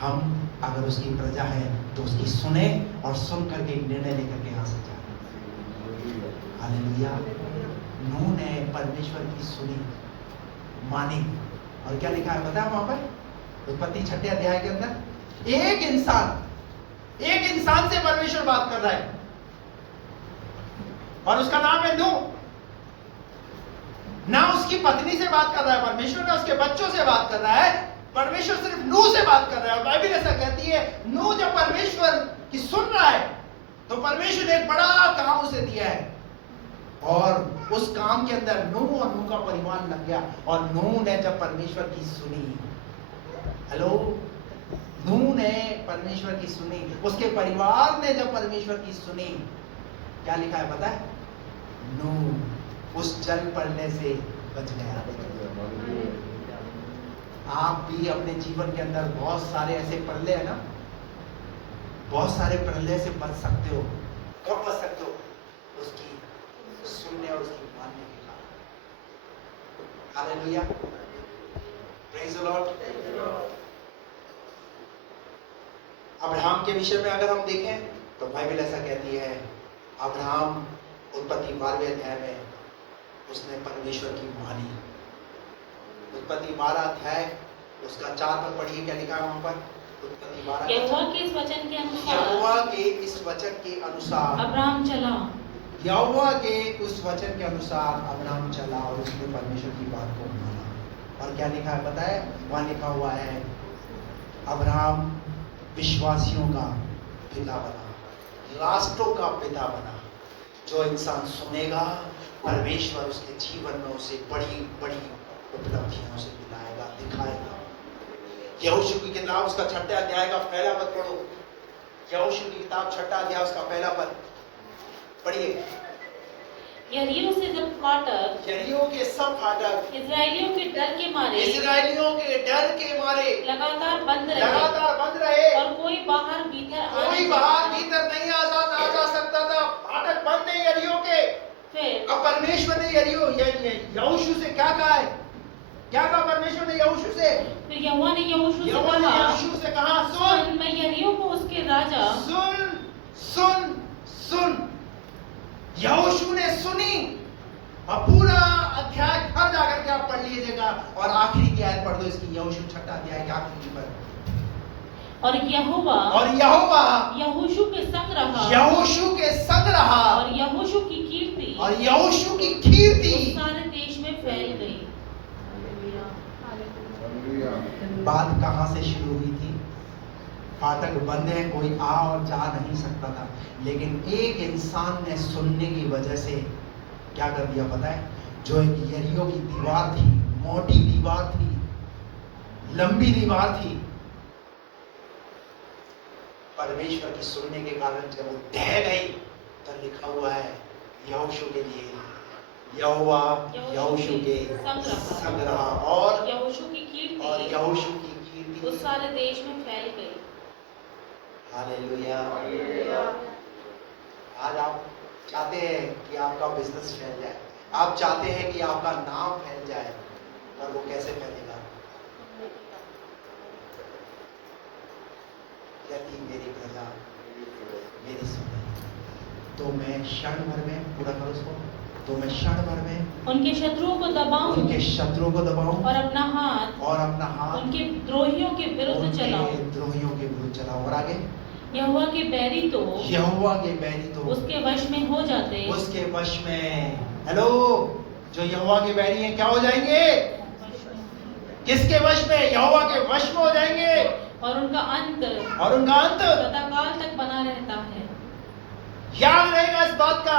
हम अगर उसकी प्रजा है तो उसकी सुने, और सुन करके एक निर्णय लेकर के यहाँ से जाए। हालेलुया। नूह ने परमेश्वर की सुनी, मानी, और क्या लिखा है पता है वहां पर? उत्पत्ति 6 अध्याय के अंदर एक इंसान से परमेश्वर बात कर रहा है, और उसका नाम है नूह। ना उसकी पत्नी से बात कर रहा है परमेश्वर, ना उसके बच्चों से बात कर रहा है परमेश्वर, सिर्फ नूह से बात कर रहा है। और बाइबल ऐसा कहती है नूह जब परमेश्वर की सुन रहा है तो परमेश्वर ने एक बड़ा काम उसे दिया है, और उस काम के अंदर नूह और नूह का परिवार लग गया। और नूह ने जब परमेश्वर की सुनी, हेलो, नूह ने परमेश्वर की सुनी, उसके परिवार ने जब परमेश्वर की सुनी, क्या लिखा है पता है? नूह उस जल पड़ने से बच गया। आप भी अपने जीवन के अंदर बहुत सारे ऐसे प्रलय है ना, बहुत सारे प्रलय से बच सकते हो। कब बच सकते हो? सुनने और उसकी मानने के कारण। Hallelujah, praise the Lord. Abraham के विषय में अगर हम देखें तो बाइबल ऐसा कहती है, अब्राहम उत्पत्ति 12वें अध्याय में उसने परमेश्वर की मानी। उत्पत्ति 12 अध्याय उसका 4 पद पढ़िए, क्या लिखा है वहां पर? उत्पत्ति 12 यहोवा के इस वचन के अनुसार यहोवा के इस वचन के अनुसार अब्राहम चला। यहोवा के उस वचन के अनुसार अब्राहम चला और उसने परमेश्वर की बात को माना। और क्या लिखा है पता है? वहां लिखा हुआ है, अब्राहम विश्वासियों का पिता बना, राष्ट्रों का पिता बना। जो इंसान सुनेगा, परमेश्वर उसके जीवन में उसे बड़ी बड़ी उपलब्धियों से दिलाएगा, दिखाएगा। यहोशू की किताब उसका 6 अध्याय का पहला पद पढ़ो। यहोशू की किताब 6 अध्याय उसका पहला पद पढ़िए। यरीहो से जब फाटक, यरीहो के सब फाटक इस्राएलियों के डर के मारे लगातार बंद रहे और कोई बाहर भीतर कोई बाहर भीतर नहीं आ जा सकता था। फाटक बंद है यरीहो के। फिर अब परमेश्वर ने यहोशू से क्या कहा है? क्या कहा परमेश्वर ने यहोशू से? फिर यहोवा ने यहोशू से कहा, सुन, मैं यरीहो को उसके राजा। सुन। यहोशू ने सुनी। अब पूरा अध्याय घर जाकर के आप पढ़ लीजिएगा और आखिरी की आयत पढ़ दो इसकी, यहोशू 6 अध्याय की आखिरी पर। और यहोवा यहोशू के संग रहा और यहोशू की कीर्ति सारे देश में फैल गई। बात कहां से शुरू हुई थी? फाटक बंद है, कोई आ और जा नहीं सकता था, लेकिन एक इंसान ने सुनने की वजह से क्या कर दिया पता है? जो एक यरीहो की दीवार थी, मोटी दीवार थी, लंबी दीवार थी, परमेश्वर की सुनने के कारण जब वो ढह गई तो लिखा हुआ है यहोशू के लिए यहोवा यहोशू के संग रहा और यहोशू की कीर्ति उस सारे देश में फैल गई। हालेलुया। आज आप चाहते हैं कि आपका बिजनेस फैल जाए, आप चाहते हैं कि आपका नाम फैल जाए, और वो कैसे फैलेगा? यदि मेरी प्रजा मेरी सुने तो मैं क्षण भर में, पूरा करो उसको, तो मैं क्षण भर में उनके शत्रुओं को दबाऊं और अपना हाथ उनके द्रोहियों के विरुद्ध चलाऊं। और आगे, यहोवा के बैरी तो उसके वश में हो जाते। हेलो, जो यहोवा के बैरी हैं क्या हो जाएंगे? किसके वश में? यहोवा के वश में हो जाएंगे। और उनका अंत सदाकाल तक बना रहता है। याद रहेगा इस बात का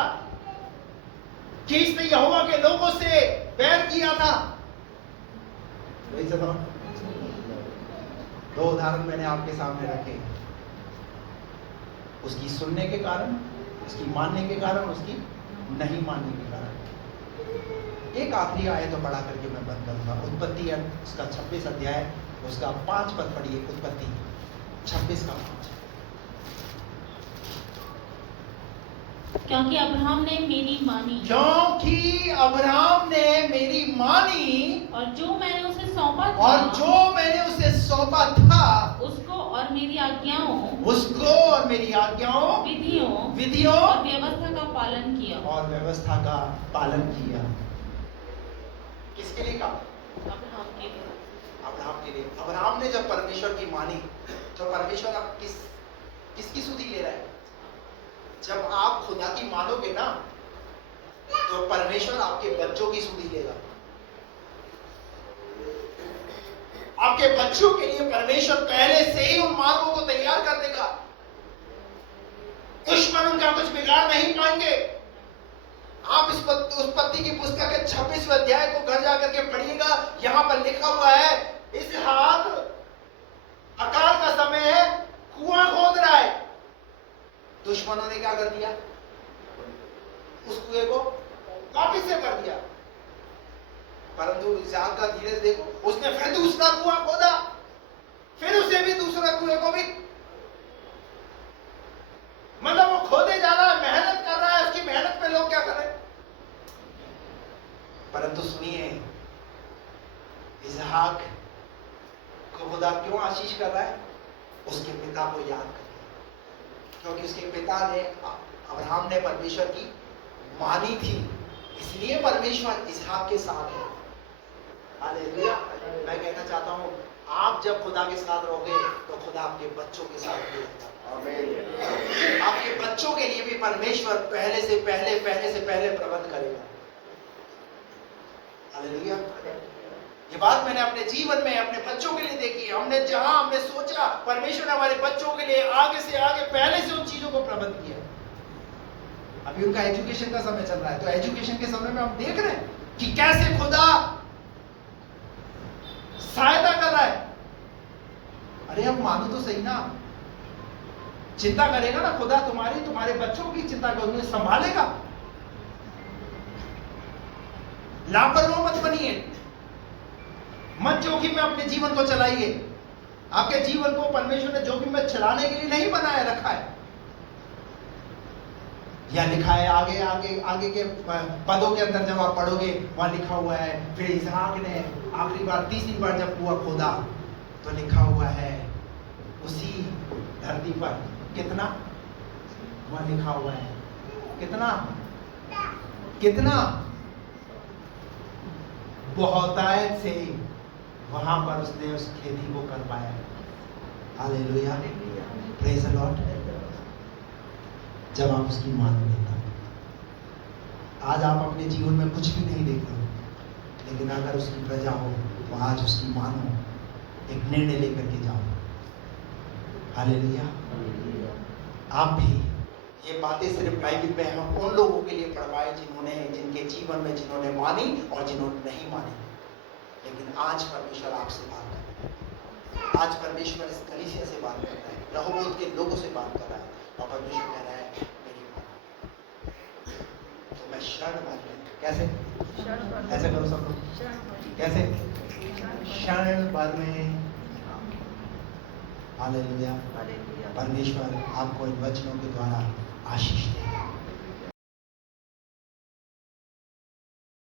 कि इसने यहोवा के लोगों से बैर किया था। वही से 2 उदाहरण मैंने आपके सामने रखे, उसकी सुनने के कारण, उसकी मानने के कारण, उसकी नहीं मानने के कारण। एक आखिरी आयत तो पढ़ा करके मैं बंद करूंगा। उत्पत्ति उसका 26 अध्याय उसका 5 पद पढ़िए। उत्पत्ति 26 का 5। क्योंकि अब्राहम ने मेरी मानी और जो मैंने उसे सौंपा था उसको और मेरी आज्ञाओं विधियों और व्यवस्था का पालन किया। किसके लिए कहा? अब्राहम के लिए। अब्राहम ने जब परमेश्वर की मानी, तो परमेश्वर अब किसकी सुधि ले रहा है? जब आप खुदा की मानोगे ना, तो परमेश्वर आपके बच्चों की सुधि लेगा। आपके बच्चों के लिए परमेश्वर पहले से ही उन मार्गों को तैयार कर देगा। दुश्मन उनका कुछ बिगाड़ नहीं पाएंगे। आप इस उत्पत्ति की पुस्तक के 26वें अध्याय को घर जाकर के पढ़िएगा। यहां पर लिखा हुआ है, इस हाथ अकाल का समय है, कुआं खोद रहा है। दुश्मनों ने क्या कर दिया? उस कुएं को वापिस से कर दिया। परंतु इसहाक का धीरे देखो, उसने फिर दूसरा कुआं खोदा, फिर उसे भी दूसरा कुएं को भी, मतलब वो खोदे जा रहा है, मेहनत कर रहा है। उसकी मेहनत पे लोग क्या कर रहे हैं? परंतु सुनिए, इसहाक को खुदा क्यों आशीष कर रहा है? उसके पिता को याद करके, क्योंकि उसके पिता ने, अब्राहम ने परमेश्वर की मानी थी, इसलिए परमेश्वर इसहाक के साथ है। हालेलुया। मैं कहना चाहता हूं, आप जब खुदा के साथ रहोगे तो खुदा आपके बच्चों के साथ भी रहेगा। आपके बच्चों के लिए भी परमेश्वर पहले से पहले प्रबंध करेगा। हालेलुया। ये बात मैंने अपने जीवन में अपने बच्चों के लिए देखी है। हमने सोचा, परमेश्वर ने हमारे बच्चों के लिए आगे से आगे पहले से उन चीजों को प्रबंध किया। अभी उनका एजुकेशन का समय चल रहा है, तो एजुकेशन के समय में हम देख रहे हैं कि कैसे खुदा सहायता कर रहा है। अरे हम मानो तो सही ना, चिंता करेगा ना खुदा, तुम्हारे बच्चों की चिंता कर, उन्हें संभालेगा। लापरवाह मत बनिए, मत जोखिम में अपने जीवन को चलाइए। आपके जीवन को परमेश्वर ने जोखिम में चलाने के लिए नहीं बनाया रखा है। या लिखा है आगे के पदों के अंदर, जब आप पढ़ोगे वहां लिखा हुआ है, फिर इसहाक ने आखिरी बार, तीसरी बार जब कुआं खोदा तो लिखा हुआ है उसी धरती पर कितना, वहां लिखा हुआ है कितना बहुतायत से वहां पर उसने उस खेती को कर पाया। Hallelujah, praise the Lord. जब आप उसकी मानोगे तब। आज आप अपने जीवन में कुछ भी नहीं देख रहे हो, लेकिन अगर उसकी प्रजा हो तो आज उसकी मानो, एक निर्णय लेकर के जाओ। हालेलुया। आप भी ये बातें सिर्फ बाइबल में हम उन लोगों के लिए पढ़वाए जिनके जीवन में जिन्होंने मानी और जिन्होंने नहीं मानी। लेकिन आज परमेश्वर आपसे बात कर रहा है। आज परमेश्वर इस कलीसिया से बात कर रहा है, रहोबोत के लोगों से बात कर रहा है, और परमेश्वर कह रहा है मेरी मानो। तो मैं क्षण भर में, कैसे ऐसे करो सब लोग, कैसे क्षण भर में। हालेलुया। परमेश्वर आपको इन वचनों के द्वारा आशीष दे।